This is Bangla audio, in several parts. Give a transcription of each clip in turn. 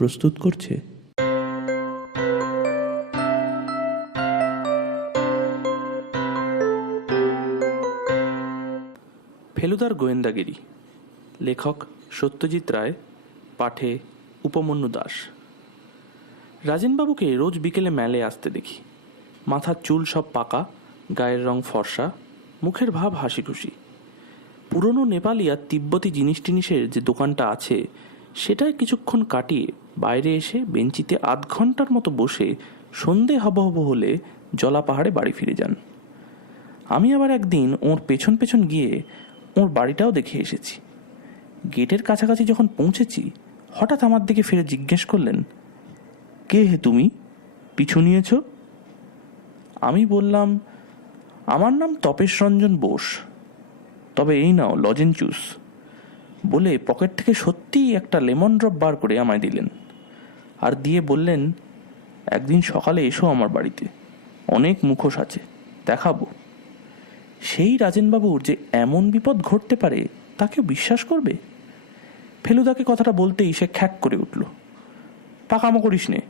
প্রস্তুত করছে ফেলুদার গোয়েন্দাগিরি। লেখক সত্যজিৎ রায়, পাঠে উপমন্যু দাস। রাজেনবাবুকে রোজ বিকেলে মেলে আসতে দেখি। মাথার চুল সব পাকা, গায়ের রং ফর্সা, মুখের ভাব হাসি খুশি। পুরনো নেপালি আর তিব্বতী জিনিস টিনিসের যে দোকানটা আছে সেটায় কিছুক্ষণ কাটিয়ে বাইরে এসে বেঞ্চিতে আধ ঘন্টার মতো বসে সন্ধে হব হলে জলা পাহাড়ে বাড়ি ফিরে যান। আমি আবার একদিন ওর পেছন পেছন গিয়ে ওর বাড়িটাও দেখে এসেছি। গেটের কাছাকাছি যখন পৌঁছেছি হঠাৎ আমার দিকে ফিরে জিজ্ঞেস করলেন, কে হে তুমি, পিছু নিয়েছ? আমি বললাম, আমার নাম তপেশ রঞ্জন বোস, তবে এই নাও লজেন জুস, বলে পকেট থেকে সত্যিই একটা লেমন ড্রপ বার করে আমায় দিলেন। আর দিয়ে বললেন, একদিন সকালে এসো আমার বাড়িতে, অনেক মুখোশ আছে, দেখাবো। সেই রাজেনবাবুর যে এমন বিপদ ঘটতে পারে তা কেউ বিশ্বাস করবে? ফেলুদাকে কথাটা বলতেই সে খ্যাক করে উঠল। পাকামো করিস নে,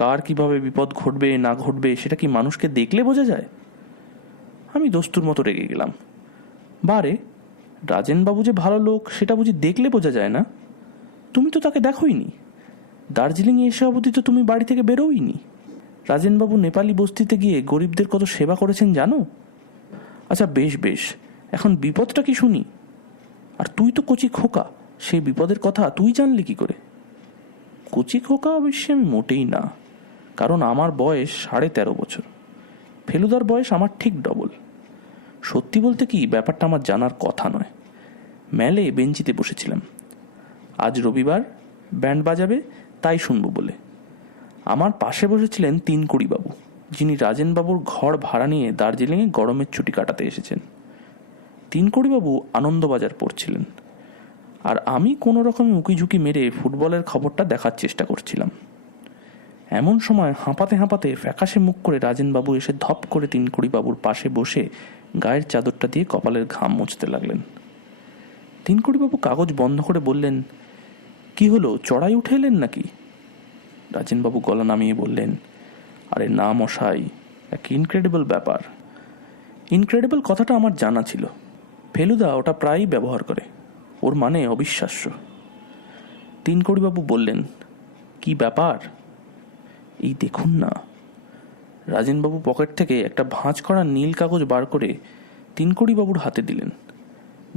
কার কিভাবে বিপদ ঘটবে না ঘটবে সেটা কি মানুষকে দেখলে বোঝা যায়? আমি দস্তুর মতো রেগে গেলাম। বারে, রাজেনবাবু যে ভালো লোক সেটা বুঝি দেখলে বোঝা যায় না? তুমি তো তাকে দেখোইনি, দার্জিলিংয়ে এসে অবধি তো তুমি বাড়ি থেকে বেরোইনি। রাজেনবাবু নেপালি বস্তিতে গিয়ে গরিবদের কত সেবা করেছেন জানো? আচ্ছা বেশ বেশ, এখন বিপদটা কি শুনি। আর তুই তো কচি খোকা, সেই বিপদের কথা তুই জানলি কি করে? কচি খোকা অবশ্যই আমি মোটেই না, কারণ আমার বয়স 13.5 বছর। ফেলুদার বয়স আমার ঠিক ডবল। সত্যি বলতে কি, ব্যাপারটা আমার জানার কথা নয়। মেলে বেঞ্চিতে বসেছিলাম। আজ রবিবার, ব্যান্ড বাজাবে তাই শুনবো বলে। আমার পাশে বসেছিলেন তিনকুড়িবাবু, যিনি রাজেনবাবুর ঘর ভাড়া নিয়ে দার্জিলিংয়ে গরমের ছুটি কাটাতে এসেছেন। তিনকুড়িবাবু আনন্দবাজার পড়ছিলেন, আর আমি কোনো রকমে উঁকিঝুঁকি মেরে ফুটবলের খবরটা দেখার চেষ্টা করছিলাম। এমন সময় হাঁপাতে হাঁপাতে ফ্যাকাশে মুখ করে রাজেনবাবু এসে ধপ করে তিনকুড়িবাবুর পাশে বসে গায়ের চাদরটা দিয়ে কপালের ঘাম মুছতে লাগলেন। তিনকুড়িবাবু কাগজ বন্ধ করে বললেন, কি হলো, চড়াই উঠে এলেন নাকি? রাজেনবাবু গলা নামিয়ে বললেন, আরে না মশাই, এক ইনক্রেডিবল ব্যাপার। ইনক্রেডিবল কথাটা আমার জানা ছিল, ফেলুদা ওটা প্রায়ই ব্যবহার করে, ওর মানে অবিশ্বাস্য। তিনকুড়িবাবু বললেন, কি ব্যাপার? এই দেখুন না। রাজেনবাবু পকেট থেকে একটা ভাঁজ করা নীল কাগজ বার করে তিনকুড়িবাবুর হাতে দিলেন।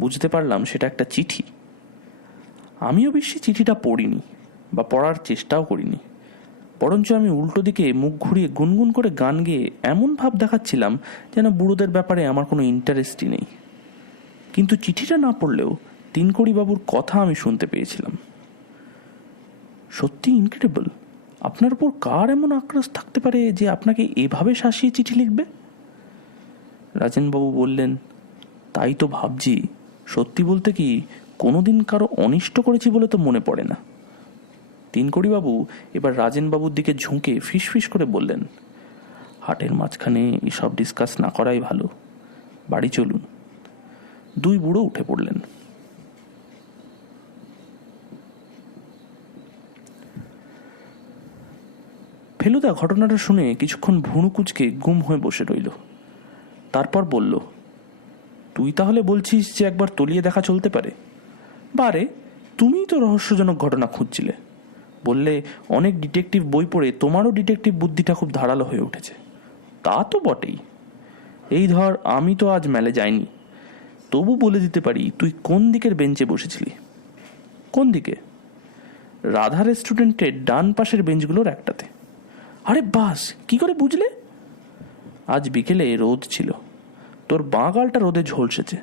বুঝতে পারলাম সেটা একটা চিঠি। আমি অবশ্যই চিঠিটা পড়িনি বা পড়ার চেষ্টাও করিনি, বরঞ্চ আমি উল্টো দিকে মুখ ঘুরিয়ে গুনগুন করে গান গেয়ে এমন ভাব দেখাচ্ছিলাম যেন বুড়োদের ব্যাপারে আমার কোনো ইন্টারেস্টই নেই। কিন্তু চিঠিটা না পড়লেও তিনকুড়িবাবুর কথা আমি শুনতে পেয়েছিলাম। সত্যি ইনক্রেডিবল, আপনার উপর কার এমন আক্রোশ থাকতে পারে যে আপনাকে এভাবে শাসিয়ে চিঠি লিখবে? রাজেনবাবু বললেন, তাই তো ভাবছি। সত্যি বলতে কি, কোনোদিন কারো অনিষ্ট করেছি বলে তো মনে পড়ে না। তিনকুড়িবাবু এবার রাজেনবাবুর দিকে ঝুঁকে ফিসফিস করে বললেন, হাটের মাঝখানে এসব ডিসকাস না করাই ভালো, বাড়ি চলুন। দুই বুড়ো উঠে পড়লেন। ফেলুদা ঘটনাটা শুনে কিছুক্ষণ ভুরু কুঁচকে গুম হয়ে বসে রইল। তারপর বলল, তুই তাহলে বলছিস যে একবার তলিয়ে দেখা চলতে পারে? বারে, তুমিই তো রহস্যজনক ঘটনা খুঁজছিলে। বললে অনেক ডিটেকটিভ বই পড়ে তোমারও ডিটেকটিভ বুদ্ধিটা খুব ধারালো হয়ে উঠেছে। তা তো বটেই। এই ধর, আমি তো আজ মেলে যাইনি, তবু বলে দিতে পারি তুই কোন দিকের বেঞ্চে বসেছিলি। কোন দিকে? রাধা রেস্টুরেন্টের ডান পাশের বেঞ্চগুলোর একটাতে। আরে বাস, কি করে বুঝলে? আজ বিকেলে রোদ ছিল, তোর বাঁ গালটা রোদে ঝলসেছে,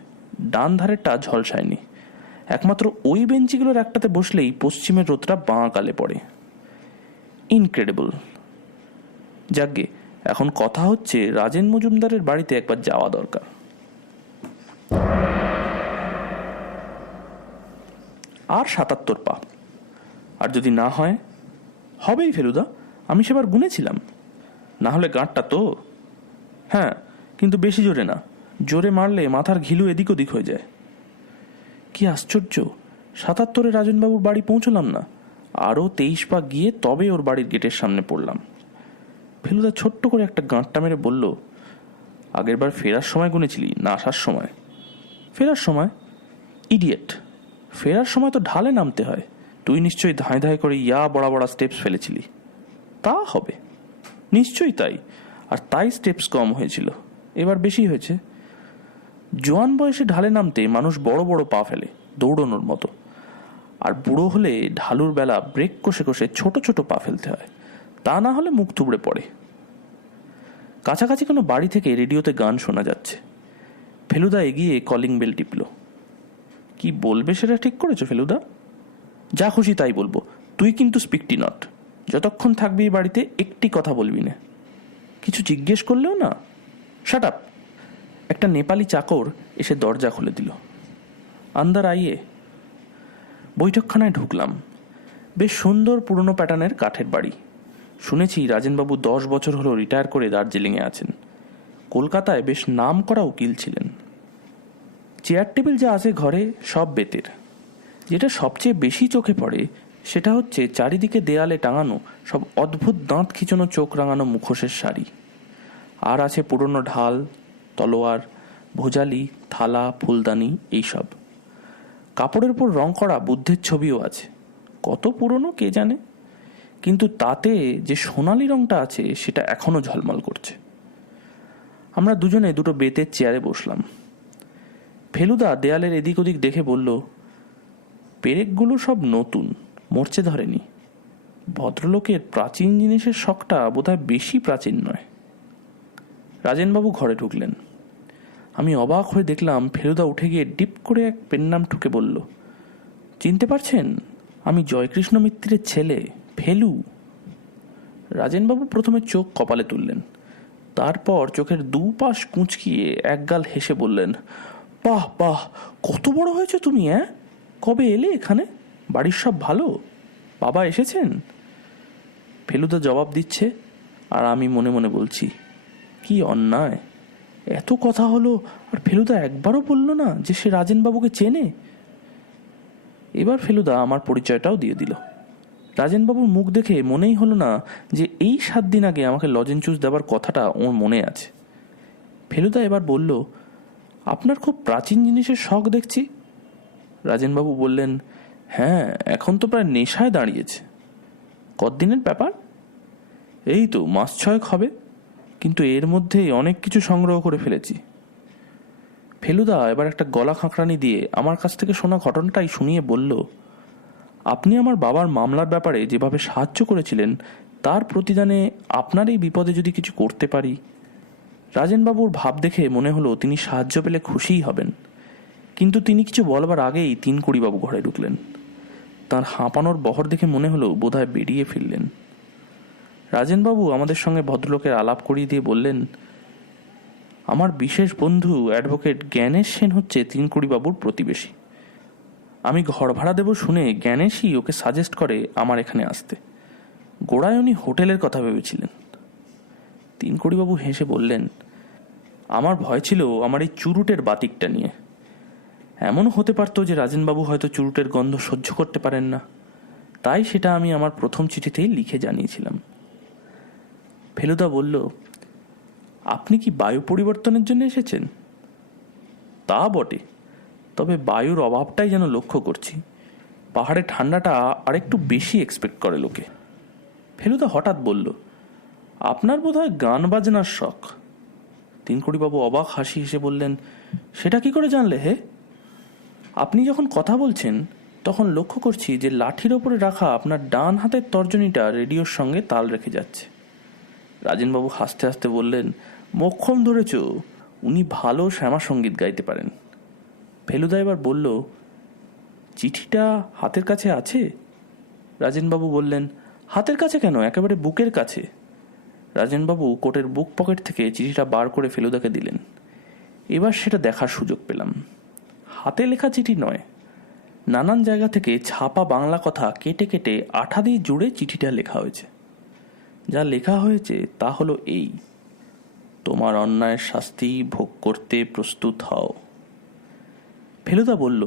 ডান ধারেরটা ঝলসায়নি। একমাত্র ওই বেঞ্চিগুলোর একটাতে বসলেই পশ্চিমের রোদটা বাঁ গালে পড়ে। ইনক্রেডিবল। যাকগে, এখন কথা হচ্ছে রাজেন মজুমদারের বাড়িতে একবার যাওয়া দরকার। আর 77 পা। আর যদি না হয়? হবেই ফেলুদা, আমি সেবার গুনেছিলাম। না হলে গাঁটটা তো। হ্যাঁ, কিন্তু বেশি জোরে না, জোরে মারলে মাথার ঘিলু এদিক ওদিক হয়ে যায়। কি আশ্চর্য, 77-এ রাজনবাবুর বাড়ি পৌঁছলাম না, আরও 23 পা গিয়ে তবে ওর বাড়ির গেটের সামনে পড়লাম। ফেলুদা ছোট্ট করে একটা গাঁটটা মেরে বলল, আগের বার ফেরার সময় গুনেছিলি না আসার সময়? ফেরার সময়। ইডিয়েট, ফেরার সময় তো ঢালে নামতে হয়। তুই নিশ্চয়ই ধাঁয় ধাঁয় করে বড়া বড়া স্টেপস ফেলেছিলি। তা হবে, নিশ্চয়ই তাই। আর তাই স্টেপস কম হয়েছিল, এবার বেশি হয়েছে। জোয়ান বয়সে ঢালে নামতে মানুষ বড় বড় পা ফেলে, দৌড়নোর মতো। আর বুড়ো হলে ঢালুর বেলা ব্রেক কষে কষে ছোট ছোট পা ফেলতে হয়, তা না হলে মুখ থুবড়ে পড়ে। কাছাকাছি কোনো বাড়ি থেকে রেডিওতে গান শোনা যাচ্ছে। ফেলুদা এগিয়ে কলিং বেল টিপল। কি বলবে সেটা ঠিক করেছো ফেলুদা? যা খুশি তাই বলবো, তুই কিন্তু স্পিকটি নট। যতক্ষণ থাকবি এই বাড়িতে একটি কথা বলবি না। কিছু জিজ্ঞেস করলেও না। Shut up. একটা নেপালি চাকর এসে দরজা খুলে দিল। আন্দার আইয়ে। বৈঠকখানায় ঢুকলাম। বেশ সুন্দর পুরনো প্যাটার্নের কাঠের বাড়ি। শুনেছি রাজেনবাবু 10 বছর হলো রিটায়ার করে দার্জিলিংয়ে আছেন। কলকাতায় বেশ নাম করা উকিল ছিলেন। চেয়ার টেবিল যা আছে ঘরে সব বেতের। যেটা সবচেয়ে বেশি চোখে পড়ে সেটা হচ্ছে চারিদিকে দেয়ালে টাঙানো সব অদ্ভুত দাঁত খিচুনো চোখ রাঙানো মুখোশের শাড়ি। আর আছে পুরনো ঢাল, তলোয়ার, ভোজালি, থালা, ফুলদানি, এইসব। কাপড়ের উপর রং করা বুদ্ধের ছবিও আছে। কত পুরনো কে জানে, কিন্তু তাতে যে সোনালি রংটা আছে সেটা এখনো ঝলমল করছে। আমরা দুজনে দুটো বেতের চেয়ারে বসলাম। ফেলুদা দেয়ালের এদিক ওদিক দেখে বলল, পেরেকগুলো সব নতুন, মরচে ধরেনি। ভদ্রলোকের প্রাচীন জিনিসের শখটা বোধহয় বেশি প্রাচীন নয়। রাজেনবাবু ঘরে ঢুকলেন। আমি অবাক হয়ে দেখলাম ফেলুদা উঠে গিয়ে ডিপ করে এক পেন নাম ঠুকে বলল, চিনতে পারছেন? আমি জয়কৃষ্ণ মিত্রের ছেলে, ফেলু। রাজেনবাবু প্রথমে চোখ কপালে তুললেন, তারপর চোখের দুপাশ কুঁচকিয়ে একগাল হেসে বললেন, বাহ বাহ, কত বড় হয়েছে তুমি! কবে এলে এখানে? বাড়ির সব ভালো? বাবা এসেছেন? ফেলুদা জবাব দিচ্ছে আর আমি মনে মনে বলছি, কি অন্যায়! এত কথা হলো আর ফেলুদা একবারও বলল না যে সে রাজেনবাবুকে চেনে। এবার ফেলুদা আমার পরিচয়টাও দিয়ে দিল। রাজেনবাবুর মুখ দেখে মনেই হলো না যে এই 7 দিন আগে আমাকে লজেনচুস দেবার কথাটা ওর মনে আছে। ফেলুদা এবার বলল, আপনার খুব প্রাচীন জিনিসের শখ দেখছি। রাজেনবাবু বললেন, হ্যাঁ, এখন তো প্রায় নেশায় দাঁড়িয়েছে। কতদিনের ব্যাপার? এই তো মাস 6 হবে, কিন্তু এর মধ্যেই অনেক কিছু সংগ্রহ করে ফেলেছি। ফেলুদা এবার একটা গলা খাঁকড়ানি দিয়ে আমার কাছ থেকে শোনা ঘটনাটাই শুনিয়ে বলল, আপনি আমার বাবার মামলার ব্যাপারে যেভাবে সাহায্য করেছিলেন তার প্রতিদানে আপনার এই বিপদে যদি কিছু করতে পারি। রাজেনবাবুর ভাব দেখে মনে হলো তিনি সাহায্য পেলে খুশিই হবেন, কিন্তু তিনি কিছু বলবার আগেই 3-কুড়িবাবু ঘরে ঢুকলেন। তার হাঁপানোর বহর দেখে মনে হলো বোধহয় বেরিয়ে ফিরলেন। রাজেনবাবু আমাদের সঙ্গে ভদ্রলোকের আলাপ করিয়ে দিয়ে বললেন, আমার বিশেষ বন্ধু অ্যাডভোকেট জ্ঞানেশ সেন হচ্ছে 3-কুড়িবাবুর প্রতিবেশী। আমি ঘর ভাড়া দেব শুনে জ্ঞানেশই ওকে সাজেস্ট করে আমার এখানে আসতে। গোড়ায় উনি হোটেলের কথা ভেবেছিলেন। 3-কুড়িবাবু হেসে বললেন, আমার ভয় ছিল আমার এই চুরুটের বাতিকটা নিয়ে। এমনও হতে পারত যে রাজেনবাবু হয়তো চুরুটের গন্ধ সহ্য করতে পারেন না, তাই সেটা আমি আমার প্রথম চিঠিতেই লিখে জানিয়েছিলাম। ফেলুদা বলল, আপনি কি বায়ু পরিবর্তনের জন্য এসেছেন? তা বটে, তবে বায়ুর অভাবটাই যেন লক্ষ্য করছি। পাহাড়ে ঠান্ডাটা আরেকটু বেশি এক্সপেক্ট করে লোকে। ফেলুদা হঠাৎ বলল, আপনার বোধহয় গান বাজনার শখ। 3-কুড়িবাবু অবাক হাসি হেসে বললেন, সেটা কি করে জানলে হে? আপনি যখন কথা বলছেন তখন লক্ষ্য করছি যে লাঠির ওপরে রাখা আপনার ডান হাতের তর্জনীটা রেডিওর সঙ্গে তাল রেখে যাচ্ছে। রাজেনবাবু হাসতে হাসতে বললেন, মোক্ষম ধরেছ, উনি ভালো শ্যামা সঙ্গীত গাইতে পারেন। ফেলুদা এবার বলল, চিঠিটা হাতের কাছে আছে? রাজেনবাবু বললেন, হাতের কাছে কেন, একেবারে বুকের কাছে। রাজেনবাবু কোটের বুক পকেট থেকে চিঠিটা বার করে ফেলুদাকে দিলেন। এবার সেটা দেখার সুযোগ পেলাম। হাতে লেখা চিঠি নয়, নানান জায়গা থেকে ছাপা বাংলা কথা কেটে কেটে আঠা দিয়ে জুড়ে চিঠিটা লেখা হয়েছে। যা লেখা হয়েছে তা হলো এই, তোমার অন্যায়ের শাস্তি ভোগ করতে প্রস্তুত হও। ফেলুদা বলল,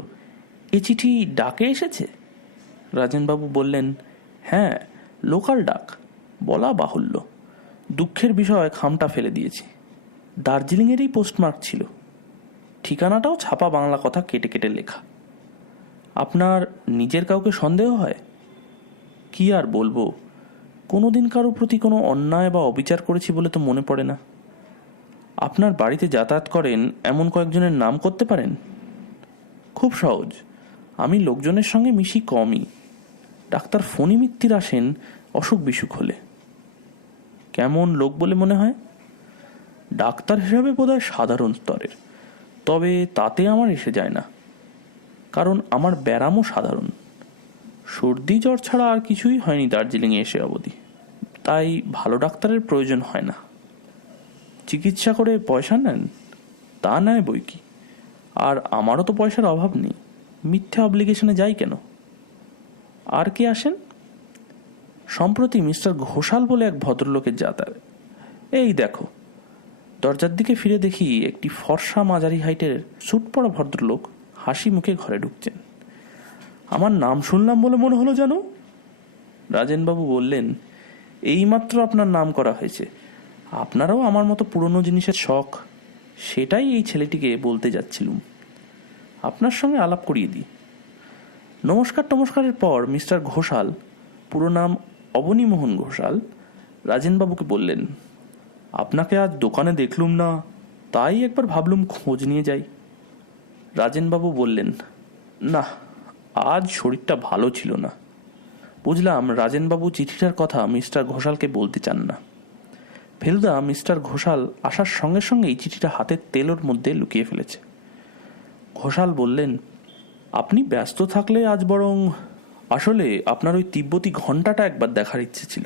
এ চিঠি ডাকে এসেছে? রাজেনবাবু বললেন, হ্যাঁ, লোকাল ডাক, বলা বাহুল্য। দুঃখের বিষয় খামটা ফেলে দিয়েছি। দার্জিলিংয়েরই পোস্টমার্ক ছিল, ঠিকানাটাও ছাপা বাংলা কথা কেটে কেটে লেখা। আপনার নিজের কাউকে সন্দেহ হয়? কি আর বলবো, কোনোদিন কারো প্রতি কোনো অন্যায় বা অবিচার করেছি বলে তো মনে পড়ে না। আপনার বাড়িতে যাতায়াত করেন এমন কয়েকজনের নাম করতে পারেন? খুব সহজ, আমি লোকজনের সঙ্গে মিশি কমই। ডাক্তার ফণী মিত্তির আসেন অসুখ বিসুখ হলে। কেমন লোক বলে মনে হয়? ডাক্তার হিসাবে বোধহয় সাধারণ স্তরের, তবে তাতে আমার এসে যায় না, কারণ আমার ব্যারামও সাধারণ। সর্দি জ্বর ছাড়া আর কিছুই হয়নি দার্জিলিংয়ে এসে অবধি, তাই ভালো ডাক্তারের প্রয়োজন হয় না। চিকিৎসা করে পয়সা নেন? তা নেয় বই কি, আর আমারও তো পয়সার অভাব নেই, মিথ্যে অব্লিগেশনে যাই কেন? আর কে আসেন? সম্প্রতি মিস্টার ঘোষাল বলে এক ভদ্রলোকের যাতায়াত। এই দেখো। দরজার দিকে ফিরে দেখি একটি ফর্সা মাঝারি হাইটের স্যুট পরা ভদ্রলোক হাসি মুখে ঘরে ঢুকছেন। আমার নাম শুনলাম বলে মনে হলো যেন। রাজেনবাবু বললেন, এইমাত্র আপনার নাম করা হয়েছে। আপনারাও আমার মতো পুরনো জিনিসের শখ, সেটাই এই ছেলেটিকে বলতে যাচ্ছিলুম। আপনার সঙ্গে আলাপ করিয়ে দিই। নমস্কারের পর মিস্টার ঘোষাল, পুরো নাম অবনীমোহন ঘোষাল, রাজেনবাবুকে বললেন, আপনাকে আজ দোকানে দেখলুম না, তাই একবার ভাবলুম খোঁজ নিয়ে যাই। রাজেনবাবু বললেন, না, আজ শরীরটা ভালো ছিল না। বুঝলাম রাজেনবাবু চিঠিটার কথা মিস্টার ঘোষালকে বলতে চান না। ফেলুদা মিস্টার ঘোষাল আসার সঙ্গে সঙ্গেই চিঠিটা হাতের তেলোর মধ্যে লুকিয়ে ফেলেছে। ঘোষাল বললেন, আপনি ব্যস্ত থাকলে আজ বরং, আসলে আপনার ওই তিব্বতী ঘণ্টাটা একবার দেখার ইচ্ছে ছিল।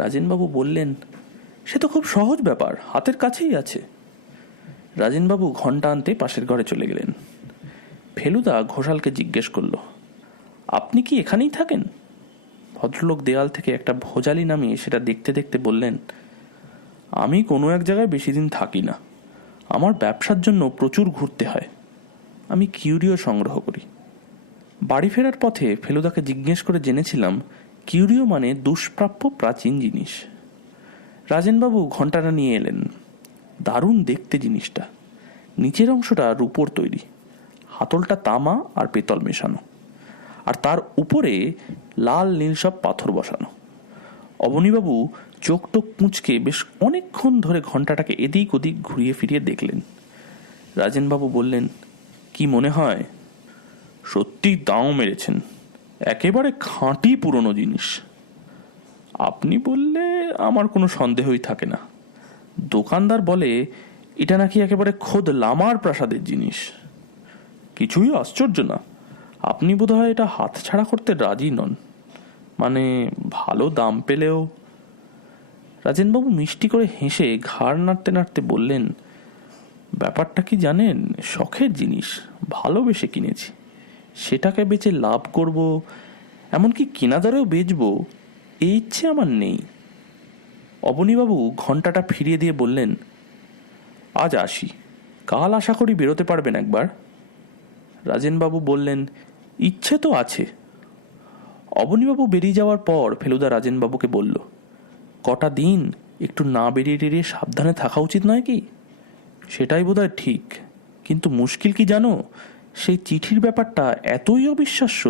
রাজেনবাবু বললেন, সে তো খুব সহজ ব্যাপার, হাতের কাছেই আছে। রাজেনবাবু ঘণ্টা আনতে পাশের ঘরে চলে গেলেন। ফেলুদা ঘোষালকে জিজ্ঞেস করল, আপনি কি এখানেই থাকেন? ভদ্রলোক দেয়াল থেকে একটা ভোজালি নামিয়ে সেটা দেখতে দেখতে বললেন, আমি কোনো এক জায়গায় বেশি দিন থাকি না, আমার ব্যবসার জন্য প্রচুর ঘুরতে হয়। আমি কিউরিও সংগ্রহ করি। বাড়ি ফেরার পথে ফেলুদাকে জিজ্ঞেস করে জেনেছিলাম কিউরিও মানে দুষ্প্রাপ্য প্রাচীন জিনিস। রাজেনবাবু ঘণ্টাটা নিয়ে এলেন। দারুণ দেখতে জিনিসটা। নিচের অংশটা রূপোর তৈরি, হাতলটা তামা আর পেতল মেশানো, আর তার উপরে লাল নীল সব পাথর বসানো। অবনীবাবু চোখ টোক কুঁচকে বেশ অনেকক্ষণ ধরে ঘণ্টাটাকে এদিক ওদিক ঘুরিয়ে ফিরিয়ে দেখলেন। রাজেনবাবু বললেন, কি মনে হয়? সত্যি দাও মেরেছেন, একেবারে খাঁটি পুরনো জিনিস। আপনি বললে আমার কোনো সন্দেহই থাকে না। দোকানদার বলে এটা নাকি একেবারে খোদ লামার প্রাসাদের জিনিস। কিছুই আশ্চর্য না, আপনি বোধহয় এটা হাতছাড়া করতে রাজি নন, মানে ভালো দাম পেলেও। রাজেনবাবু মিষ্টি করে হেসে ঘাড় নাড়তে নাড়তে বললেন, ব্যাপারটা কি জানেন, শখের জিনিস, ভালোবেসে কিনেছি, সেটাকে বেচে লাভ করব, এমনকি কেনা দরেও বেচবো, এই ইচ্ছে আমার নেই। অবনীবাবু ঘণ্টাটা ফিরিয়ে দিয়ে বললেন, আজ আসি, কাল আশা করি বেরোতে পারবেন একবার। রাজেনবাবু বললেন, ইচ্ছে তো আছে। অবনীবাবু বেরিয়ে যাওয়ার পর ফেলুদা রাজেনবাবুকে বলল, কটা দিন একটু না বেরিয়ে টেরিয়ে সাবধানে থাকা উচিত নয় কি? সেটাই বোধহয় ঠিক, কিন্তু মুশকিল কি জানো, সেই চিঠির ব্যাপারটা এতই অবিশ্বাস্য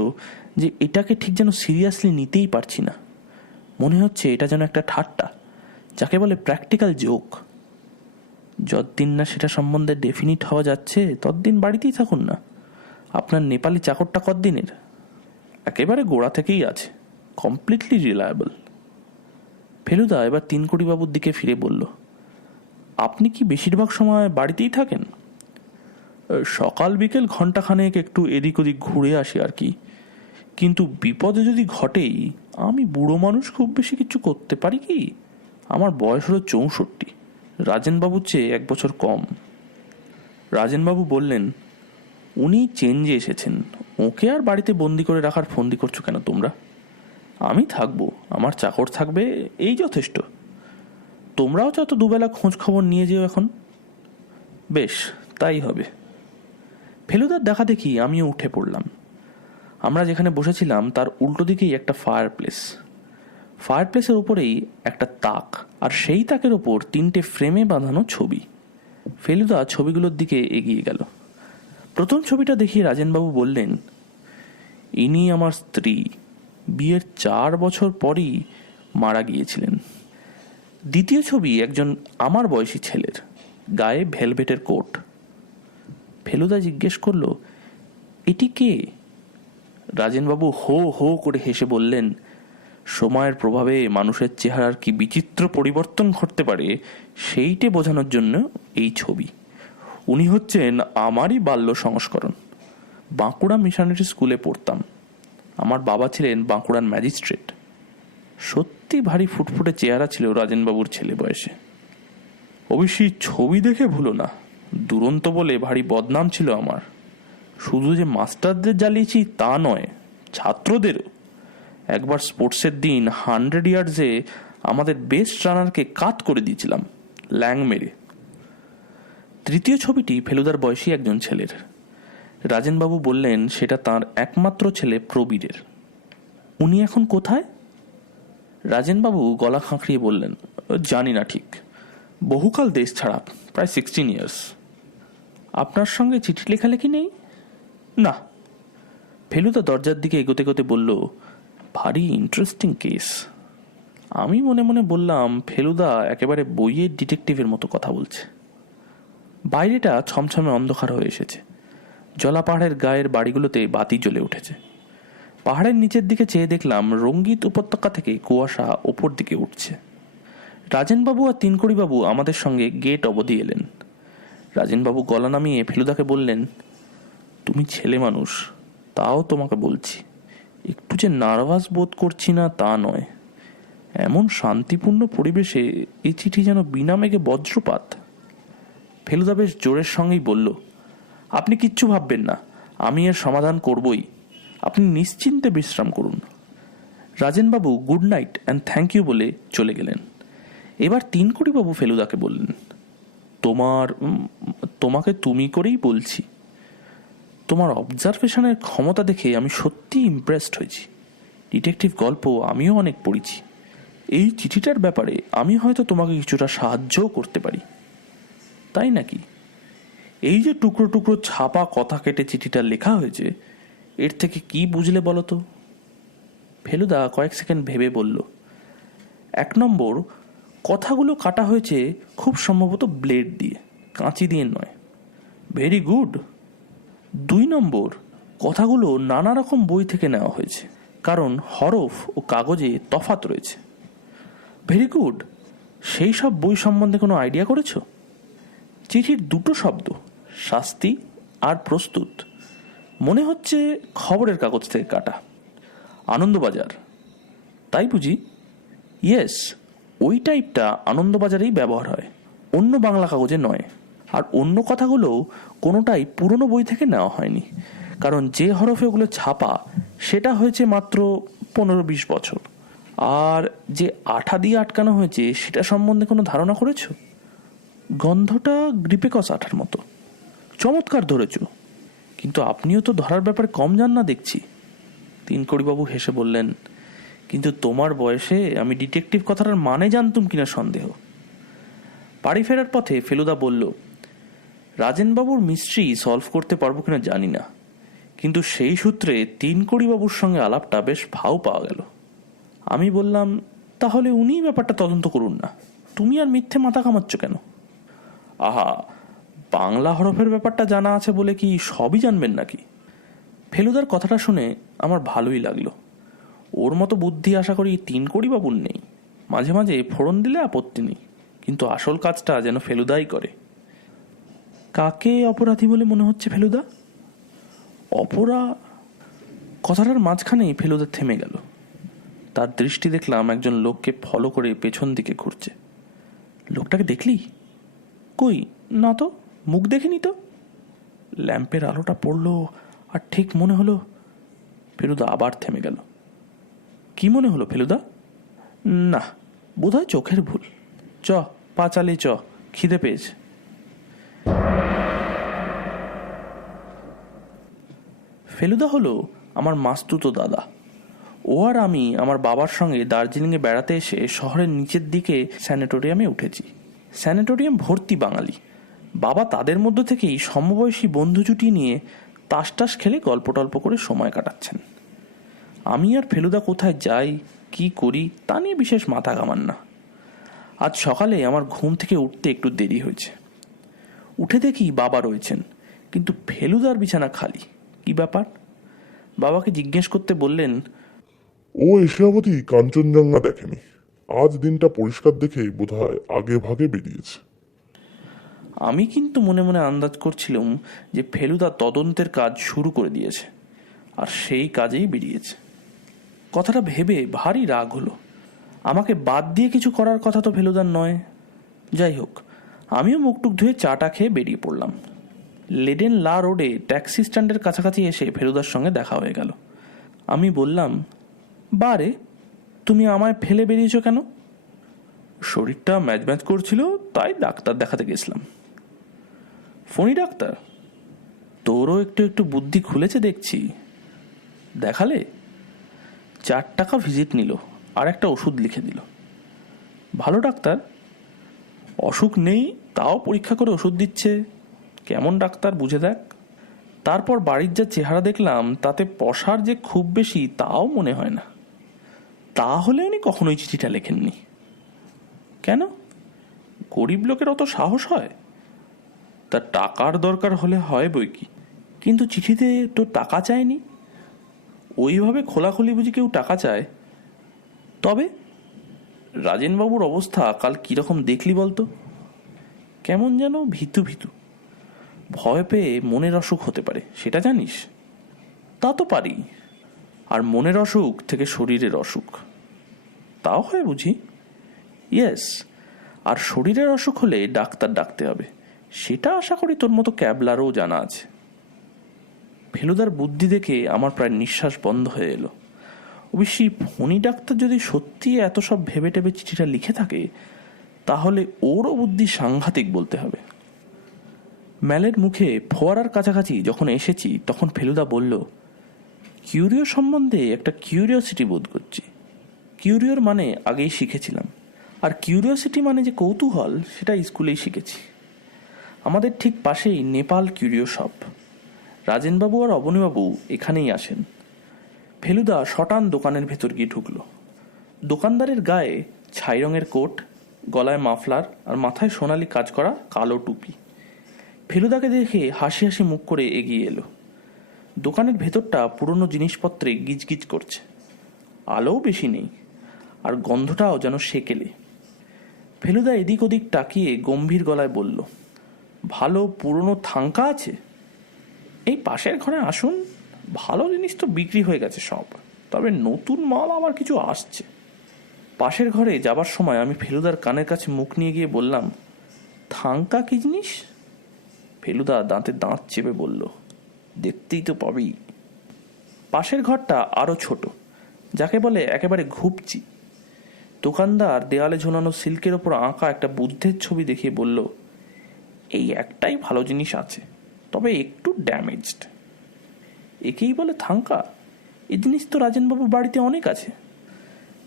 যে এটাকে ঠিক যেন সিরিয়াসলি নিতেই পারছি না। মনে হচ্ছে এটা যেন একটা ঠাট্টা, যাকে বলে প্র্যাকটিক্যাল জোক। যতদিন না সেটা সম্বন্ধে ডেফিনিট হওয়া যাচ্ছে ততদিন বাড়িতেই থাকুন না। আপনার নেপালি চাকরটা কতদিনের? একেবারে গোড়া থেকেই আছে, কমপ্লিটলি রিলায়েবল। ফেলুদা এবার তিনকড়িবাবুর দিকে ফিরে বলল, আপনি কি বেশিরভাগ সময় বাড়িতেই থাকেন? সকাল বিকেল ঘণ্টাখানেক একটু এদিক ওদিক ঘুরে আসি আর কি, কিন্তু বিপদে যদি ঘটেই, আমি বুড়ো মানুষ, খুব বেশি কিছু করতে পারি কি? আমার বয়স হলো 64, রাজেনবাবুর চেয়ে 1 বছর কম। রাজেনবাবু বললেন, উনি চেঞ্জে এসেছেন, ওকে আর বাড়িতে বন্দি করে রাখার ফন্দি করছো কেন তোমরা? আমি থাকবো, আমার চাকর থাকবে, এই যথেষ্ট। তোমরাও যত দুবেলা খোঁজ খবর নিয়ে যেও এখন। বেশ, তাই হবে। ফেলুদার দেখা দেখি আমিও উঠে পড়লাম। আমরা যেখানে বসেছিলাম তার উল্টো দিকেই একটা ফায়ার প্লেসের উপরেই একটা তাক, আর সেই তাকের ওপর 3টে ফ্রেমে বাঁধানো ছবি। ফেলুদা ছবিগুলোর দিকে এগিয়ে গেল। প্রথম ছবিটা দেখিয়ে রাজেনবাবু বললেন, ইনি আমার স্ত্রী, বিয়ের 4 বছর পরই মারা গিয়েছিলেন। দ্বিতীয় ছবি একজন আমার বয়সী ছেলের, গায়ে ভেলভেটের কোট। ফেলুদা জিজ্ঞেস করল, এটি কে? রাজেনবাবু হো হো করে হেসে বললেন, সময়ের প্রভাবে মানুষের চেহারার কি বিচিত্র পরিবর্তন ঘটতে পারে সেইটে বোঝানোর জন্য এই ছবি। উনি হচ্ছেন আমারই বাল্য সংস্করণ। বাঁকুড়া মিশনারি স্কুলে পড়তাম। আমার বাবা ছিলেন বাঁকুড়ার ম্যাজিস্ট্রেট। সত্যি ভারী ফুটফুটে চেহারা ছিল রাজেনবাবুর ছেলে বয়সে। অবশ্যই ছবি দেখে ভুলো না, দুরন্ত বলে ভারী বদনাম ছিল আমার। শুধু যে মাস্টারদের জ্বালিয়েছি তা নয়, ছাত্রদেরও। একবার স্পোর্টসের দিন 100 ইয়ার্সে আমাদের বেস্ট রানারকে কাত করে দিয়েছিলাম ল্যাং মেরে। তৃতীয় ছবিটি ফেলুদার বয়সী একজন ছেলের। রাজেনবাবু বললেন সেটা তার একমাত্র ছেলে প্রবীরের। উনি এখন কোথায়? রাজেনবাবু গলা খাঁকড়িয়ে বললেন, জানি না ঠিক, বহুকাল দেশ ছাড়া, প্রায় 16 ইয়ার্স। আপনার সঙ্গে চিঠি লেখালেখি নেই? না। ফেলুদা দরজার দিকে এগোতে এগোতে বলল, ভারী ইন্টারেস্টিং কেস। আমি মনে মনে বললাম, ফেলুদা একেবারে বইয়ের ডিটেকটিভের মতো কথা বলছে। বাইরেটা ছমছমে অন্ধকার হয়ে এসেছে। জলা পাহাড়ের গায়ের বাড়িগুলোতে বাতি জ্বলে উঠেছে। পাহাড়ের নিচের দিকে চেয়ে দেখলাম রঙ্গিত উপত্যকা থেকে কুয়াশা ওপর দিকে উঠছে। রাজেনবাবু আর তিনকড়িবাবু আমাদের সঙ্গে গেট অবধি এলেন। রাজেনবাবু গলা নামিয়ে ফেলুদাকে বললেন, তুমি ছেলে মানুষ, তাও তোমাকে বলছি, একটু যে নার্ভাস বোধ করছি না তা নয়। এমন শান্তিপূর্ণ পরিবেশে এই চিঠি যেন বিনা মেঘে বজ্রপাত। ফেলুদা বেশ জোরের সঙ্গেই বলল, আপনি কিচ্ছু ভাববেন না, আমি এর সমাধান করবই। আপনি নিশ্চিন্তে বিশ্রাম করুন। রাজেনবাবু good night and thank you বলে চলে গেলেন। এবার তিনকড়িবাবু ফেলুদাকে বললেন, তোমাকে তুমি করেই বলছি। তোমার অবজারভেশনের ক্ষমতা দেখে আমি সত্যি ইমপ্রেসড হয়েছি। ডিটেকটিভ গল্প আমিও অনেক পড়েছি। এই চিঠিটার ব্যাপারে আমি হয়তো তোমাকে কিছুটা সাহায্যও করতে পারি। তাই নাকি? এই যে টুকরো টুকরো ছাপা কথা কেটে চিঠিটা লেখা হয়েছে, এর থেকে কি বুঝলে বলো তো? ফেলুদা কয়েক সেকেন্ড ভেবে বলল, 1 নম্বর, কথাগুলো কাটা হয়েছে খুব সম্ভবত ব্লেড দিয়ে, কাঁচি দিয়ে নয়। Very good. 2 নম্বর, কথাগুলো নানা রকম বই থেকে নেওয়া হয়েছে, কারণ হরফ ও কাগজে তফাৎ রয়েছে। Very good. সেই সব বই সম্বন্ধে কোনো আইডিয়া করেছো? চিঠির 2টো শব্দ, শাস্তি আর প্রস্তুত, মনে হচ্ছে খবরের কাগজ থেকে কাটা। আনন্দবাজার, তাই বুঝি? ইয়েস, ওই টাইপটা আনন্দবাজারেই ব্যবহার হয়, অন্য বাংলা কাগজে নয়। আর অন্য কথাগুলোও কোনোটাই পুরনো বই থেকে নেওয়া হয়নি, কারণ যে হরফে ওগুলো ছাপা সেটা হয়েছে মাত্র 15-20 বছর। আর যে আঠা দিয়ে আটকানো হয়েছে সেটা সম্বন্ধে কোনো ধারণা করেছো? গন্ধটা গ্রিপেকস আঠার মতো। চমৎকার ধরেছ, কিন্তু আপনিও তো ধরার ব্যাপারে কম জান না দেখছি। তিনকড়িবাবু হেসে বললেন, কিন্তু তোমার বয়সে আমি ডিটেকটিভ কথাটার মানে জানতুম কিনা সন্দেহ। বাড়ি ফেরার পথে ফেলুদা বলল, রাজেনবাবুর মিস্ট্রি সলভ করতে পারবো কিনা জানি না, কিন্তু সেই সূত্রে তিনকড়িবাবুর সঙ্গে আলাপটা বেশ ভাও পাওয়া গেল। আমি বললাম, তাহলে উনিই ব্যাপারটা তদন্ত করুন না, তুমি আর মিথ্যে মাথা কামাচ্ছ কেন? আহা, বাংলা হরফের ব্যাপারটা জানা আছে বলে কি সবই জানবেন নাকি? ফেলুদার কথাটা শুনে আমার ভালোই লাগলো। ওর মতো বুদ্ধি আশা করি তিনকড়িবাবুর নেই। মাঝে মাঝে ফোড়ন দিলে আপত্তি নেই, কিন্তু আসল কাজটা যেন ফেলুদাই করে। কাকে অপরাধী বলে মনে হচ্ছে ফেলুদা? কথাটার মাঝখানেই ফেলুদা থেমে গেল। তার দৃষ্টি দেখলাম একজন লোককে ফলো করে পেছন দিকে ঘুরছে। লোকটাকে দেখলি? কই না তো, মুখ দেখিনি তো। ল্যাম্পের আলোটা পড়লো আর ঠিক মনে হলো। ফেলুদা আবার থেমে গেল। কি মনে হলো ফেলুদা? না, বোধহয় চোখের ভুল। পা চালিয়ে খিদে পেয়েছে। ফেলুদা হলো আমার মাস্তুতো দাদা। ও আর আমি আমার বাবার সঙ্গে দার্জিলিংয়ে বেড়াতে এসে শহরের নিচের দিকে স্যানিটোরিয়ামে উঠেছি। স্যানিটোরিয়াম ভর্তি বাঙালি। বাবা তাদের মধ্য থেকেই সমবয়সী বন্ধু জুটি নিয়ে তাস টাস খেলে গল্প টল্প করে সময় কাটাচ্ছেন। আমি আর ফেলুদা কোথায় যাই, কি করি তা নিয়ে বিশেষ মাথা ঘামান না। আজ সকালে আমার ঘুম থেকে উঠতে একটু দেরি হয়েছে। উঠে দেখি বাবা রয়েছেন, কিন্তু ফেলুদার বিছানা খালি। কি ব্যাপার? বাবাকে জিজ্ঞেস করতে বললেন, ও এসে অবধি কাঞ্চনজঙ্ঘা দেখেনি। আজ দিনটা পরিষ্কার দেখে বোধহয় আগে ভাগে বেরিয়েছে। আমি কিন্তু মনে মনে আন্দাজ করছিলাম যে ফেলুদা তদন্তের কাজ শুরু করে দিয়েছে, আর সেই কাজেই বেরিয়েছে। কথাটা ভেবে ভারী রাগ হলো। আমাকে বাদ দিয়ে কিছু করার কথা তো ফেলুদার নয়। যাই হোক, আমিও মুখটুক ধুয়ে চাটা খেয়ে বেরিয়ে পড়লাম। লেডেন লা রোডে ট্যাক্সি স্ট্যান্ডের কাছাকাছি এসে ফেলুদার সঙ্গে দেখা হয়ে গেল। আমি বললাম, বারে তুমি আমায় ফেলে বেরিয়েছ কেন? শরীরটা ম্যাচ ম্যাচ করছিল, তাই ডাক্তার দেখাতে গেছিলাম। ফণি ডাক্তার? তোরও একটু একটু বুদ্ধি খুলেছে দেখছি। দেখালে? 4 টাকা ভিজিট নিল, আর একটা ওষুধ লিখে দিল। ভালো ডাক্তার? অসুখ নেই তাও পরীক্ষা করে ওষুধ দিচ্ছে। কেমন ডাক্তার বুঝে দেখ। তারপর বাড়ির যা চেহারা দেখলাম তাতে পসার যে খুব বেশি তাও মনে হয় না। তাহলে উনি কখনোই চিঠিটা লেখেননি। কেন? গরিব লোকের অত সাহস হয়? তার টাকার দরকার হলে হয় বই কি, কিন্তু চিঠিতে তো টাকা চায়নি। ওইভাবে খোলাখুলি বুঝি কেউ টাকা চায়? তবে রাজেনবাবুর অবস্থা কাল কীরকম দেখলি বলতো? কেমন যেন ভীতু ভীতু। ভয় পেয়ে মনের অসুখ হতে পারে, সেটা জানিস? তা তো পারি। আর মনের অসুখ থেকে শরীরের অসুখ, তাও হয় বুঝি? ইয়েস। আর শরীরের অসুখ হলে ডাক্তার ডাকতে হবে, সেটা আশা করি তোর মতো ক্যাবলারও জানা আছে। ফেলুদার বুদ্ধি দেখে আমার প্রায় নিঃশ্বাস বন্ধ হয়ে এলো। অবশ্যই ফণি ডাক্তার যদি সত্যি এত সব ভেবে টেবে চিঠিটা লিখে থাকে, তাহলে ওরও বুদ্ধি সাংঘাতিক বলতে হবে। ম্যালের মুখে ফোয়ারার কাছাকাছি যখন এসেছি তখন ফেলুদা বলল, কিউরিও সম্বন্ধে একটা কিউরিওসিটি বোধ করছি। কিউরিওর মানে আগেই শিখেছিলাম, আর কিউরিওসিটি মানে যে কৌতূহল সেটা স্কুলেই শিখেছি। আমাদের ঠিক পাশেই নেপাল কিউরিও শপ। রাজেনবাবু আর অবনীবাবু এখানেই আসেন। ফেলুদা শটান দোকানের ভেতর গিয়ে ঢুকল। দোকানদারের গায়ে ছাই রঙের কোট, গলায় মাফলার আর মাথায় সোনালি কাজ করা কালো টুপি। ফেলুদাকে দেখে হাসি হাসি মুখ করে এগিয়ে এলো। দোকানের ভেতরটা পুরনো জিনিসপত্রে গিজগিজ করছে। আলোও বেশি নেই, আর গন্ধটাও যেন সেকেলে। ফেলুদা এদিক ওদিক তাকিয়ে গম্ভীর গলায় বলল, ভালো পুরনো থাঙ্কা আছে? এই পাশের ঘরে আসুন, ভালো জিনিস তো বিক্রি হয়ে গেছে সব, তবে নতুন মাল আবার কিছু আসছে। পাশের ঘরে যাবার সময় আমি ফেলুদার কানের কাছে মুখ নিয়ে গিয়ে বললাম, থাঙ্কা কি জিনিস? ফেলুদা দাঁতে দাঁত চেপে বলল, দেখতেই তো পাবি। পাশের ঘরটা আরও ছোট, যাকে বলে একেবারে ঘুপচি। দোকানদার দেয়ালে ঝোলানো সিল্কের ওপর আঁকা একটা বুদ্ধের ছবি দেখিয়ে বলল, এই একটাই ভালো জিনিস আছে, তবে একটু ড্যামেজড। একেই বলে থাঙ্কা? এই জিনিস তো রাজেনবাবুর বাড়িতে অনেক আছে।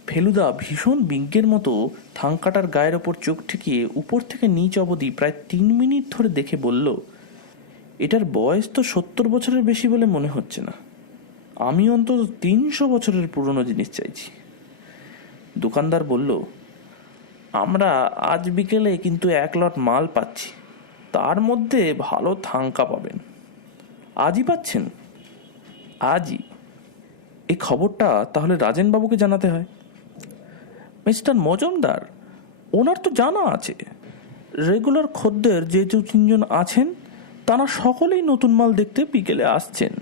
ফেলুদা ভীষণ বিজ্ঞের মতো থাঙ্কাটার গায়ের ওপর চোখ ঠেকিয়ে উপর থেকে নিচ অবধি প্রায় 3 মিনিট ধরে দেখে বলল, এটার বয়স তো 70 বছরের বেশি বলে মনে হচ্ছে না। আমি অন্তত 300 বছরের পুরনো জিনিস চাইছি। দোকানদার বলল, আমরা আজ বিকেলে কিন্তু 1 লট মাল পাচ্ছি, তার মধ্যে ভালো থাঙ্কা পাবেন। আজই পাচ্ছেন? আজই। এই খবরটা তাহলে রাজেনবাবুকে জানাতে হয়। মিস্টার মজুমদার, ওনার তো জানা আছে, রেগুলার খদ্দের যে 2-3 জন আছেন তারা সকলেই নতুন মাল দেখতে বিকেলে আসছেন।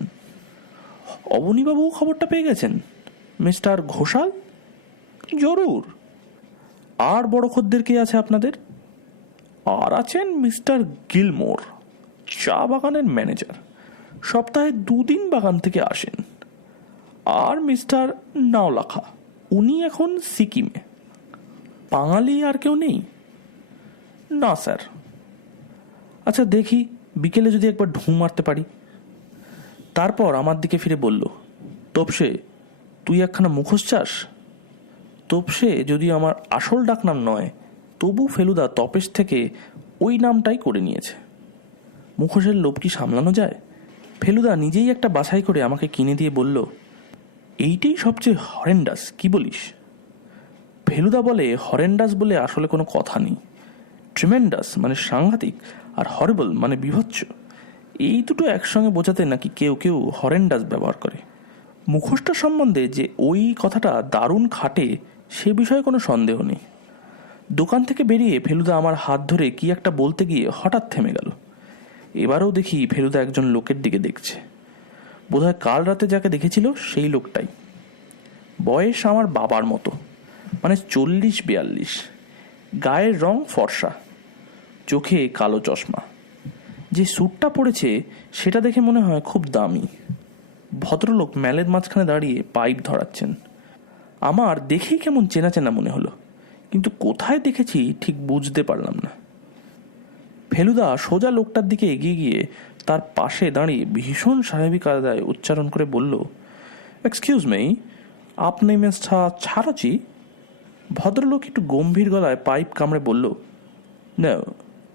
অবনীবাবু খবরটা পেয়ে গেছেন? মিস্টার ঘোষাল? জরুর। আর বড় খদ্দের কে আছে আপনাদের? আর আছেন মিস্টার গিলমোর, চা বাগানের ম্যানেজার, সপ্তাহে 2 দিন বাগান থেকে আসেন। আর মিস্টার নাওলাখা, উনি এখন সিকিমে। বাঙালি আর কেউ নেই? না স্যার। আচ্ছা দেখি বিকেলে যদি একবার ঢুঁ মারতে পারি। তারপর আমার দিকে ফিরে বলল, তোপসে, তুই একখানা মুখোশ চাস? তোপসে যদি আমার আসল ডাকনাম নয়, তবু ফেলুদা তপেশ থেকে ওই নামটাই করে নিয়েছে। মুখোশের লোভ কি সামলানো যায়? ফেলুদা নিজেই একটা বাছাই করে আমাকে কিনে দিয়ে বলল, এইটাই সবচেয়ে হরেন্ডাস, কি বলিস? ফেলুদা বলে হরেন্ডাস বলে আসলে কোনো কথা নেই। ট্রিমেন্ডাস মানে সাংঘাতিক, আর হরেবল মানে বিভৎস, এই দুটো একসঙ্গে বোঝাতে নাকি কেউ কেউ হরেন্ডাস ব্যবহার করে। মুখোশটা সম্বন্ধে যে ওই কথাটা দারুণ খাটে সে বিষয়ে কোনো সন্দেহ নেই। দোকান থেকে বেরিয়ে ফেলুদা আমার হাত ধরে কি একটা বলতে গিয়ে হঠাৎ থেমে গেল। এবারেও দেখি ফেলুদা একজন লোকের দিকে দেখছে। বোধহয় কাল রাতে যাকে দেখেছিল সেই লোকটাই। বয়স আমার বাবার মতো, মানে 40-42। গায়ের রং ফর্সা, চোখে কালো চশমা। যে স্যুটটা পরেছে সেটা দেখে মনে হয় খুব দামি। ভদ্রলোক ম্যালের মাঝখানে দাঁড়িয়ে পাইপ ধরাচ্ছেন। আমার দেখেই কেমন চেনা চেনা মনে হলো, কিন্তু কোথায় দেখেছি ঠিক বুঝতে পারলাম না। ফেলুদা সোজা লোকটার দিকে এগিয়ে গিয়ে তার পাশে দাঁড়িয়ে ভীষণ স্বাভাবিক আদায় উচ্চারণ করে বলল, এক্সকিউজ মি, আপনি মিস্টার ছাড়াচি? ভদ্রলোক একটু গম্ভীর গলায় পাইপ কামড়ে বলল, no,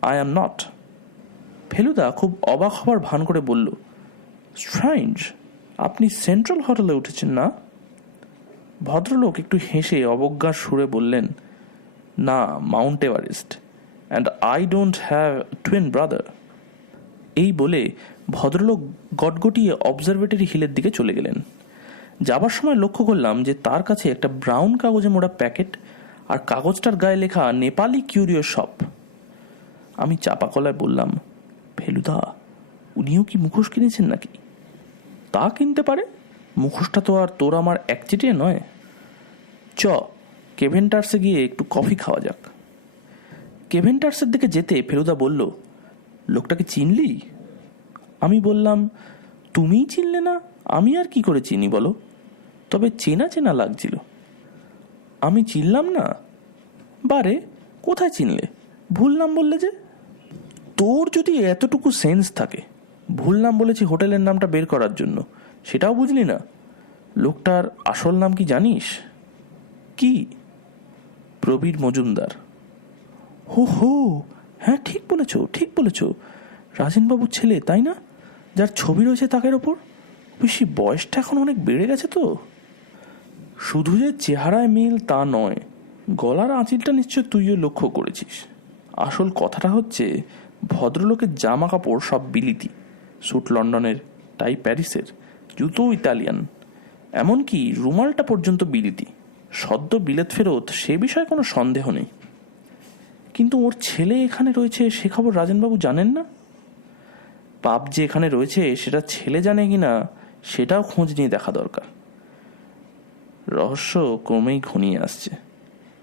I am not. Feluda খুব অবাক হবার ভান করে বলল, স্ট্রেঞ্জ, আপনি সেন্ট্রাল হোটেলে উঠেছেন না? ভদ্রলোক একটু হেসে অবজ্ঞার সুরে বললেন, না, Mount Everest, and I don't have twin brother. এই বলে ভদ্রলোক গটগটিয়ে অবজারভেটরি হিলের দিকে চলে গেলেন। যাবার সময় লক্ষ্য করলাম যে তার কাছে একটা ব্রাউন কাগজে মোড়া প্যাকেট, আর কাগজটার গায়ে লেখা নেপালি কিউরিও শপ। আমি চাপা গলায় বললাম, ফেলুদা, উনিও কি মুখোশ কিনেছেন নাকি? তা কিনতে পারে, মুখোশটা তো আর তোর আমার একচেটিয়া নয়। চ, কেভেন্টার্সে গিয়ে একটু কফি খাওয়া যাক। কেভেন্টার্সের দিকে যেতে ফেলুদা বলল, লোকটাকে চিনলি? আমি বললাম, তুমিই চিনলে না, আমি আর কি করে চিনি বলো? তবে চেনা চেনা লাগছিল। আমি চিনলাম না? বারে, কোথায় চিনলে? ভুল নাম বললে যে। তোর যদি এতটুকু সেন্স থাকে, ভুল নাম বলেছি হোটেলের নামটা বের করার জন্য, সেটাও বুঝলি না? লোকটার আসল নাম কি জানিস? কি? প্রবীর মজুমদার। হো হো, হ্যাঁ, ঠিক বলেছ, ঠিক বলেছ। রাজেনবাবুর ছেলে, তাই না? যার ছবি রয়েছে তাকের ওপর। বেশি বয়সটা এখন অনেক বেড়ে গেছে তো। শুধু যে চেহারায় মিল তা নয়, গলার আঁচিলটা নিশ্চয় তুইও লক্ষ্য করেছিস। আসল কথাটা হচ্ছে, ভদ্রলোকের জামা কাপড় সব বিলিতি, স্যুট লন্ডনের, টাই প্যারিসের, জুতো ইতালিয়ান, এমনকি রুমালটা পর্যন্ত বিলিতি। সদ্য বিলেত ফেরত, সে বিষয়ে কোনো সন্দেহ নেই। কিন্তু ওর ছেলে এখানে রয়েছে সে খবর রাজেনবাবু জানেন না। পাপ যে এখানে রয়েছে সেটা ছেলে জানে কিনা সেটাও খোঁজ নিয়ে দেখা দরকার। রহস্য ক্রমেই ঘনিয়ে আসছে।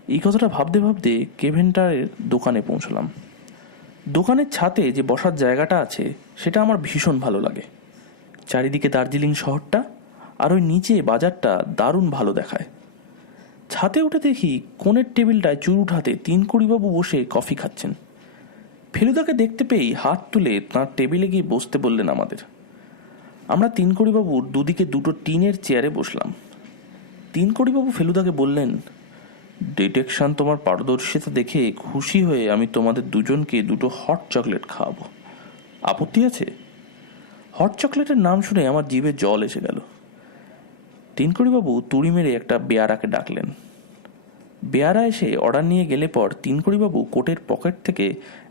এই কথাটা ভাবতে ভাবতে কেভেন্টারের দোকানে পৌঁছলাম। দোকানের ছাদে যে বসার জায়গাটা আছে সেটা আমার ভীষণ ভালো লাগে। চারিদিকে দার্জিলিং শহরটা, আর ওই নিচে বাজারটা দারুণ ভালো দেখায়। ছাদে উঠে দেখি কোণের টেবিলটায় চুরুট হাতে তিনকুড়িবাবু বসে কফি খাচ্ছেন। ফেলুদাকে দেখতে পেয়েই হাত তুলে তাঁর টেবিলে গিয়ে বসতে বললেন আমাদের। আমরা তিনকুড়িবাবুর দুদিকে দুটো টিনের চেয়ারে বসলাম। তিনকুড়িবাবু ফেলুদাকে বললেন, ডিটেকশন তোমার পারদর্শিতা দেখে খুশি হয়ে আমি তোমাদের দুজনকে দুটো হট চকলেট খাওয়াবো, আপত্তি আছে? হট চকলেটের নাম শুনে আমার জিভে জল এসে গেল। তিনকুড়িবাবু তুড়ি মেরে একটা বেয়ারাকে ডাকলেন। বেয়ারা এসে অর্ডার নিয়ে গেলে পর তিনকুড়িবাবু কোটের পকেট থেকে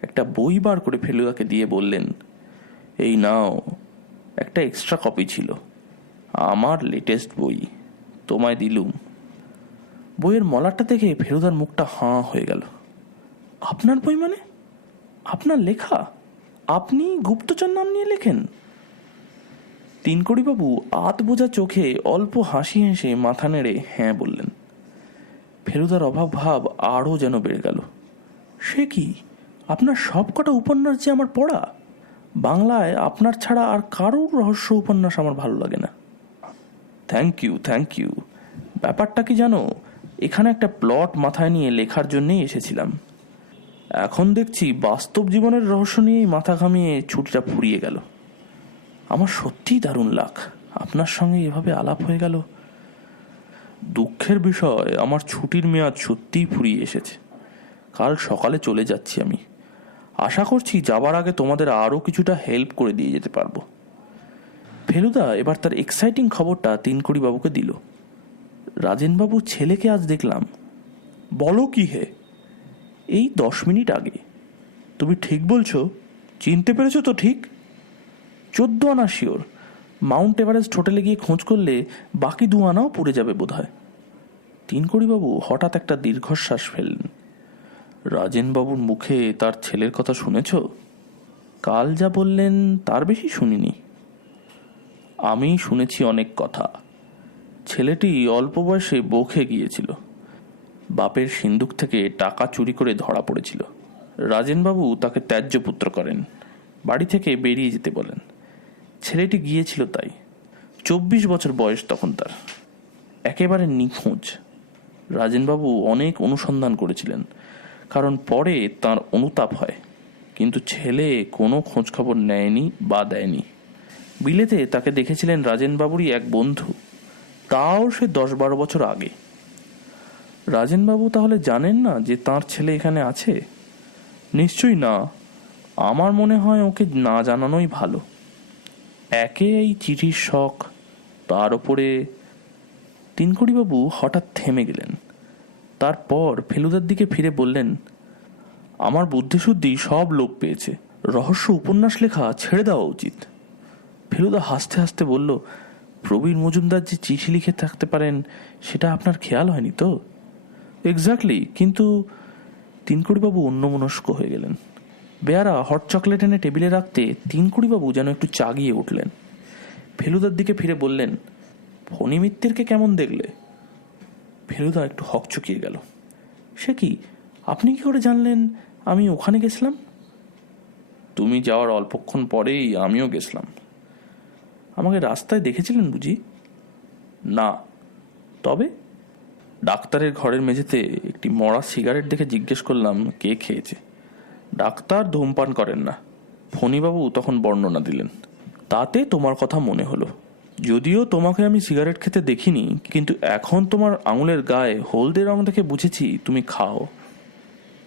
একটা বই বার করে ফেলুদাকে দিয়ে বললেন, এই নাও, একটা এক্সট্রা কপি ছিল, আমার লেটেস্ট বই, তোমায় দিলুম। বইয়ের মলারটা দেখে ফেলুদার মুখটা হাঁ হয়ে গেল। আপনার বই মানে? আপনার লেখা? আপনি গুপ্তচর নাম নিয়ে লেখেন? তিনকুড়িবাবু আধ বোঝা চোখে অল্প হাসি হেসে মাথা নেড়ে হ্যাঁ বললেন। ফেলুদার অভাব ভাব আরও যেন বেড়ে গেল। সে কি, আপনার সব কটা উপন্যাস যে আমার পড়া? বাংলায় আপনার ছাড়া আর কারোর রহস্য উপন্যাস আমার ভালো লাগে না। Thank you, thank you. ব্যাপারটা কি জানো, এখানে একটা প্লট মাথায় নিয়ে লেখার জন্যেই এসেছিলাম। এখন দেখছি বাস্তব জীবনের রহস্য নিয়েই মাথা ঘামিয়ে ছুটিটা ফুরিয়ে গেল। আমার সত্যিই দারুণ লাগ, আপনার সঙ্গে এভাবে আলাপ হয়ে গেল। দুঃখের বিষয়, আমার ছুটির মেয়াদ সত্যিই ফুরিয়ে এসেছে। কাল সকালে চলে যাচ্ছি আমি। আশা করছি যাবার আগে তোমাদের আরও কিছুটা হেল্প করে দিয়ে যেতে পারবো। ফেলুদা এবার তার এক্সাইটিং খবরটা তিনকড়িবাবুকে দিল। রাজেনবাবুর ছেলেকে আজ দেখলাম। বলো কি হে? এই 10 মিনিট আগে। তুমি ঠিক বলছো? চিনতে পেরেছো তো ঠিক? 14 আনা শিওর। মাউন্ট এভারেস্ট হোটেলে গিয়ে খোঁজ করলে বাকি 2 আনাও পড়ে যাবে বোধ হয়। তিনকড়িবাবু হঠাৎ একটা দীর্ঘশ্বাস ফেললেন। রাজেনবাবুর মুখে তার ছেলের কথা শুনেছ? কাল যা বললেন তার বেশি শুনিনি। আমি শুনেছি অনেক কথা। ছেলেটি অল্প বয়সে বৌখে গিয়েছিল। বাপের সিন্দুক থেকে টাকা চুরি করে ধরা পড়েছিল। রাজেনবাবু তাকে ত্যায্য পুত্র করেন, বাড়ি থেকে বেরিয়ে যেতে বলেন। ছেলেটি গিয়েছিল তাই। 24 বছর বয়স তখন তার। একেবারে নিখোঁজ। রাজেনবাবু অনেক অনুসন্ধান করেছিলেন, কারণ পরে তার অনুতাপ হয়, কিন্তু ছেলে কোনো খোঁজখবর নেয়নি বা দেয়নি। বিলেতে তাকে দেখেছিলেন রাজেনবাবুরই এক বন্ধু, তাও সে 10-12 বছর আগে। রাজেনবাবু তাহলে জানেন না যে তার ছেলে এখানে আছে? নিশ্চয়ই না। আমার মনে হয় ওকে না জানানোই ভালো। একে এই চিঠির শখ, তার ওপরে। তিনকড়িবাবু হঠাৎ থেমে গেলেন। তারপর ফেলুদার দিকে ফিরে বললেন, আমার বুদ্ধিশুদ্ধি সব লোপ পেয়েছে। রহস্য উপন্যাস লেখা ছেড়ে দেওয়া উচিত। ফেলুদা হাসতে হাসতে বলল, প্রবীর মজুমদার যে চিঠি লিখে থাকতে পারেন সেটা আপনার খেয়াল হয়নি তো? এক্স্যাক্টলি, কিন্তু তিনকড়িবাবু অন্যমনস্ক হয়ে গেলেন। বেয়ারা হট চকলেট এনে টেবিলে রাখতে তিনকড়িবাবু যেন একটু চাগিয়ে উঠলেন। ফেলুদার দিকে ফিরে বললেন, ফণী মিত্তিরকে কেমন দেখলে? ফেলুদা একটু হকচকিয়ে গেল। সে কি, আপনি কি করে জানলেন আমি ওখানে গেছিলাম? তুমি যাওয়ার অল্পক্ষণ পরেই আমিও গেছিলাম। আমাকে রাস্তায় দেখেছিলেন বুঝি? না। তবে ডাক্তারের ঘরের মেঝেতে একটি মরা সিগারেট দেখে জিজ্ঞেস করলাম কে খেয়েছে। ডাক্তার ধূমপান করেন না। ফণীবাবু তখন বর্ণনা দিলেন। তাতে তোমার কথা মনে হলো। যদিও তোমাকে আমি সিগারেট খেতে দেখিনি, কিন্তু এখন তোমার আঙুলের গায়ে হলদে রং দেখে বুঝেছি তুমি খাও।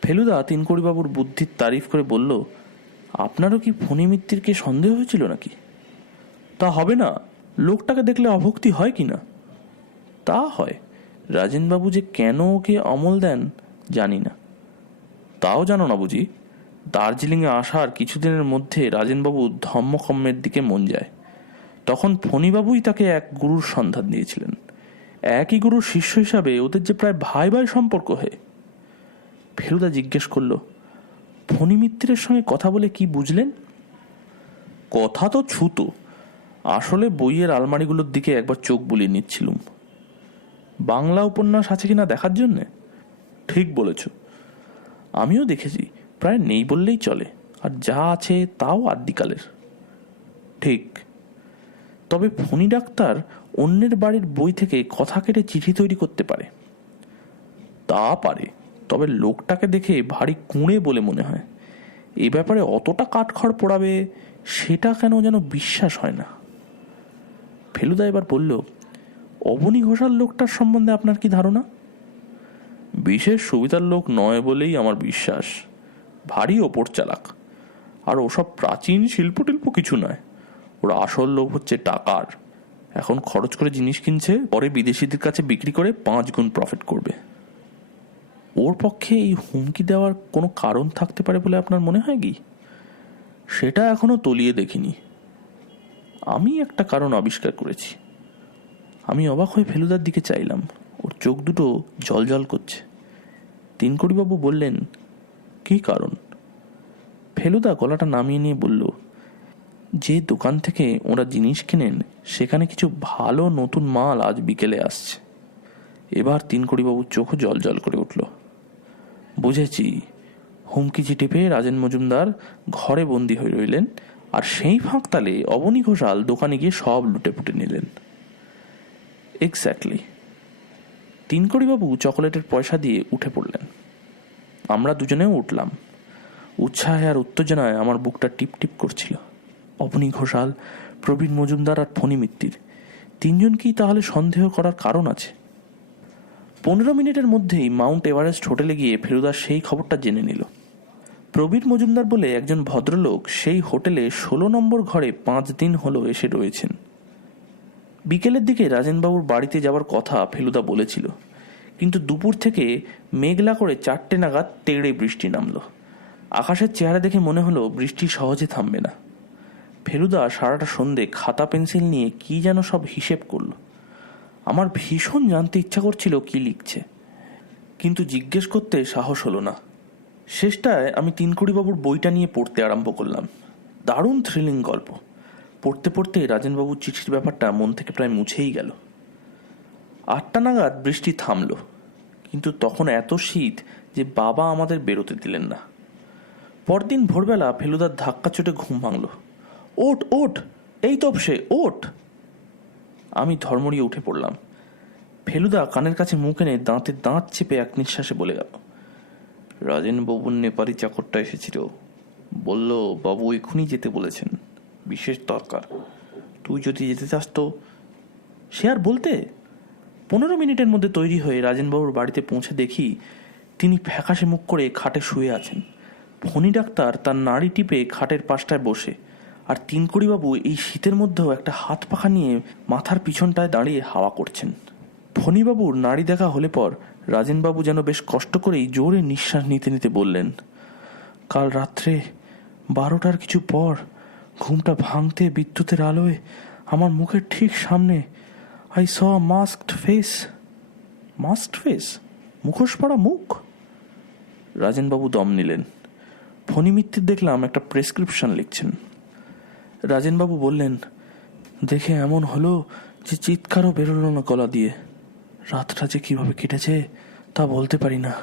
ফেলুদা তিনকড়িবাবুর বুদ্ধির তারিফ করে বলল, আপনারও কি ফণী মিত্তিরকে সন্দেহ হয়েছিল নাকি? তা হবে না। লোকটাকে দেখলে অভক্তি হয় কি না? তা হয়। রাজেনবাবু যে কেন ওকে অমল দেন জানি না। তাও জানো না বুঝি? দার্জিলিংয়ে আসার কিছুদিনের মধ্যে রাজেনবাবু ধম্মকম্মের দিকে মন যায়। তখন ফণীবাবুই তাকে এক গুরুর সন্ধান দিয়েছিলেন। একই গুরুর শিষ্য হিসাবে ওদের যে প্রায় ভাই ভাই সম্পর্ক হয়। ফেলুদা জিজ্ঞেস করল, ফণী মিত্তিরের সঙ্গে কথা বলে কি বুঝলেন? কথা তো ছুতো। আসলে বইয়ের আলমারিগুলোর দিকে একবার চোখ বুলিয়ে নিচ্ছিলুম। বাংলা উপন্যাস আছে কিনা দেখার জন্যে। ঠিক বলেছ। আমিও দেখেছি, প্রায় নেই বললেই চলে, আর যা আছে তাও আদ্যিকালের। ঠিক। তবে ফণী ডাক্তার অন্যের বাড়ির বই থেকে কথা কেটে চিঠি তৈরি করতে পারে। তা পারে, তবে লোকটাকে দেখে ভারী কুঁড়ে বলে মনে হয়। এই ব্যাপারে অতটা কাঠখড় পোড়াবে সেটা কেন যেন বিশ্বাস হয় না। ফেলুদা এবার বলল, অবনী ঘোষাল লোকটার সম্বন্ধে আপনার কি ধারণা? বিশেষ সুবিধার লোক নয় বলেই আমার বিশ্বাস। ভারী ওপর চালাক। আর ওসব প্রাচীন শিল্প টিল্প কিছু নয়। ওর আসল লোভ হচ্ছে টাকার। এখন খরচ করে জিনিস কিনছে, পরে বিদেশিদের কাছে বিক্রি করে 5 গুণ প্রফিট করবে। ওর পক্ষে এই হুমকি দেওয়ার কোনো কারণ থাকতে পারে বলে আপনার মনে হয় কি? সেটা এখনো তলিয়ে দেখিনি। আমি একটা কারণ আবিষ্কার করেছি। আমি অবাক হয়ে ফেলুদার দিকে চাইলাম। ওর চোখ দুটো জল করছে। তিনকড়িবাবু বললেন, কি কারণ? ফেলুদা গলাটা নামিয়ে নিয়ে বলল, যে দোকান থেকে ওরা জিনিস কেনেন সেখানে কিছু ভালো নতুন মাল আজ বিকেলে আসছে। এবার তিনকড়িবাবুর চোখও জল করে উঠল। বুঝেছি। হুমকি চিঠি পেয়ে রাজেন মজুমদার ঘরে বন্দি হয়ে রইলেন, আর সেই ফাঁকতালে অবনী ঘোষাল দোকানে গিয়ে সব লুটে পুটে নিলেন। এক্স্যাক্টলি। তিনকড়িবাবু চকোলেটের পয়সা দিয়ে উঠে পড়লেন। আমরা দুজনেও উঠলাম। উৎসাহে আর উত্তেজনায় আমার বুকটা টিপ টিপ করছিল। অবনী ঘোষাল, প্রবীণ মজুমদার আর ফণী মিত্তির তিনজনকেই তাহলে সন্দেহ করার কারণ আছে। 15 মিনিটের মধ্যেই মাউন্ট এভারেস্ট হোটেলে গিয়ে ফেলুদা সেই খবরটা জেনে নিল। প্রবীর মজুমদার বলে একজন ভদ্রলোক সেই হোটেলে 16 নম্বর ঘরে 5 দিন হলো এসে রয়েছেন। বিকেলের দিকে রাজেনবাবুর বাড়িতে যাওয়ার কথা ফেলুদা বলেছিল, কিন্তু দুপুর থেকে মেঘলা করে 4টে নাগাদ তেড়ে বৃষ্টি নামলো। আকাশের চেহারা দেখে মনে হলো বৃষ্টি সহজে থামবে না। ফেলুদা সারাটা সন্ধে খাতা পেন্সিল নিয়ে কি যেন সব হিসেব করল। আমার ভীষণ জানতে ইচ্ছা করছিল কি লিখছে, কিন্তু জিজ্ঞেস করতে সাহস হলো না। শেষটায় আমি তিনকুড়িবাবুর বইটা নিয়ে পড়তে আরম্ভ করলাম। দারুণ থ্রিলিং গল্প। পড়তে পড়তে রাজেনবাবুর চিঠির ব্যাপারটা মন থেকে প্রায় মুছেই গেল। 8টা নাগাদ বৃষ্টি থামল, কিন্তু তখন এত শীত যে বাবা আমাদের বেরোতে দিলেন না। পরদিন ভোরবেলা ফেলুদার ধাক্কা চোটে ঘুম ভাঙল। ওঠ ওঠ, এই তপসে ওঠ। আমি ধর্মড়িয়ে উঠে পড়লাম। ফেলুদা কানের কাছে মুখ এনে দাঁতে দাঁত চেপে এক নিঃশ্বাসে বলে গেল, রাজেনবাবুর নেপালি চাকরটা এসেছিল, বলল বাবু এক্ষুনি যেতে বলেছেন, বিশেষ দরকার, তুই যদি যেতে চাস তো। সে আর বলতে। 15 মিনিটের মধ্যে তৈরি হয়ে রাজেনবাবুর বাড়িতে পৌঁছে দেখি তিনি ফ্যাকাশে মুখ করে খাটে শুয়ে আছেন। ফণি ডাক্তার তার নাড়ি টিপে খাটের পাশটায় বসে, আর তিনকুড়িবাবু এই শীতের মধ্যেও একটা হাত পাখা নিয়ে মাথার পিছনটায় দাঁড়িয়ে হাওয়া করছেন। ফণিবাবুর নাড়ি দেখা হলে পর রাজেনবাবু যেন বেশ কষ্ট করেই জোরে নিঃশ্বাস নিতে নিতে বললেন, কাল রাত্রে 12টার কিছু পর ঘুমটা ভাঙতে বিদ্যুতের আলোয় আমার মুখের ঠিক সামনে I saw masked face. Masked face? মুখোশ পড়া মুখ? রাজেনবাবু দম নিলেন। ফণি মিত্তির দেখলাম একটা প্রেসক্রিপশন লিখছেন। রাজেনবাবু বললেন, দেখে এমন হলো যে চিৎকারও বেরোলো না গলা দিয়ে। রাতটা যে কিভাবে কেটেছে তা বলতে পারি না।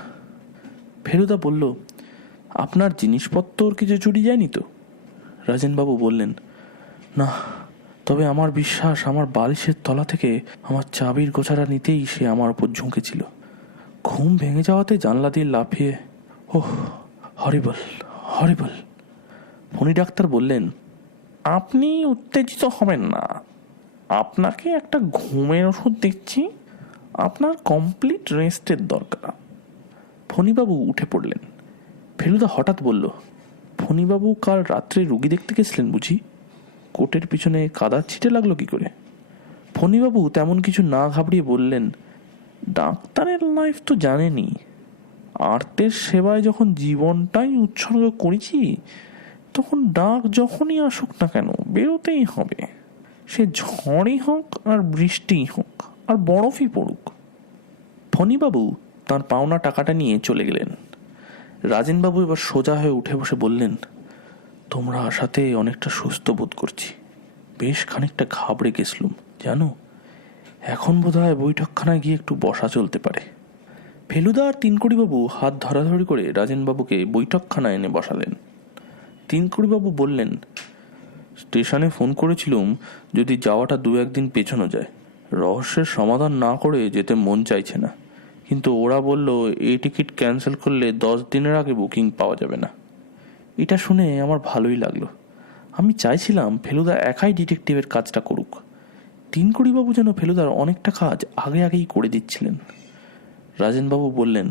ফেলুদা বলল, আপনার জিনিসপত্র কিছু চুরি যায়নি তো? রাজেনবাবু বললেন, না, তবে আমার বিশ্বাস আমার বালিশের তলা থেকে আমার চাবির গোছাটা নিতেই সে আমার উপর ঝুঁকেছিল। ঘুম ভেঙে যাওয়াতে জানলা দিয়ে লাফিয়ে, ওহ হরিবল হরিবল। ফণি ডাক্তার বললেন, আপনি উত্তেজিত হবেন না, আপনাকে একটা ঘুমের ওষুধ দিচ্ছি, আপনার কমপ্লিট রেস্টের দরকার। ফণিবাবু উঠে পড়লেন। ফেলুদা হঠাৎ বলল, ফণিবাবু কাল রাত্রে রুগী দেখতে গেছিলেন বুঝি? কোটের পিছনে কাদার ছিটে লাগলো কি করে? ফণিবাবু তেমন কিছু না ঘাবড়িয়ে বললেন, ডাক্তারের লাইফ তো জানেনি, আর্তের সেবায় যখন জীবনটাই উৎসর্গ করেছি, তখন ডাক যখনই আসুক না কেন বেরোতেই হবে, সে ঝড়ই হোক আর বৃষ্টিই হোক আর বরফই পড়ুক। ফণিবাবু তাঁর পাওনা টাকাটা নিয়ে চলে গেলেন। রাজেনবাবু এবার সোজা হয়ে উঠে বসে বললেন, তোমরা আসাতে অনেকটা সুস্থ বোধ করছি। বেশ খানিকটা ঘাবড়ে গেছলুম জানো। এখন বোধহয় বৈঠকখানায় গিয়ে একটু বসা চলতে পারে। ফেলুদা আর তিনকুড়িবাবু হাত ধরাধরি করে রাজেনবাবুকে বৈঠকখানায় এনে বসালেন। তিনকুড়িবাবু বললেন, স্টেশনে ফোন করেছিলুম যদি যাওয়াটা 2-1 দিন পেছানো যায়। রহস্যের সমাধান না করে যেতে মন চাইছে না, কিন্তু ওরা বলল এই টিকিট ক্যান্সেল করলে 10 দিনের আগে বুকিং পাওয়া যাবে না। এটা শুনে আমার ভালোই লাগলো। আমি চাইছিলাম ফেলুদা একাই ডিটেকটিভের কাজটা করুক। তিনকুড়িবাবু যেন ফেলুদার অনেকটা কাজ আগে আগেই করে দিচ্ছিলেন। রাজেনবাবু বললেন,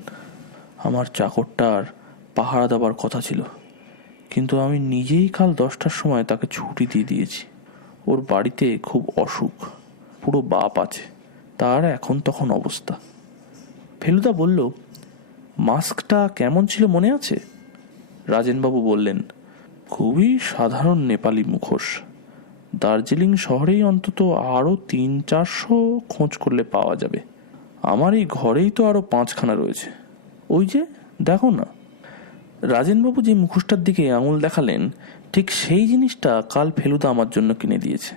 আমার চাকরটার পাহারা দেবার কথা ছিল, কিন্তু আমি নিজেই কাল 10টার সময় তাকে ছুটি দিয়ে দিয়েছি। ওর বাড়িতে খুব অসুখ, পুরো বাপ আছে, তার এখন তখন অবস্থা। ফেলুদা বলল, মাস্কটা কেমন ছিল মনে আছে? রাজেনবাবু বললেন, খুবই সাধারণ নেপালি মুখোশ। দার্জিলিং শহরেই অন্তত আরও 300-400 খোঁজ করলে পাওয়া যাবে। আমার এই ঘরেই তো আরও 5খানা রয়েছে, ওই যে দেখো না। রাজেনবাবু যে মুখোশটার দিকে আঙুল দেখালেন, ঠিক সেই জিনিসটা কাল ফেলুদা আমার জন্য কিনে দিয়েছে।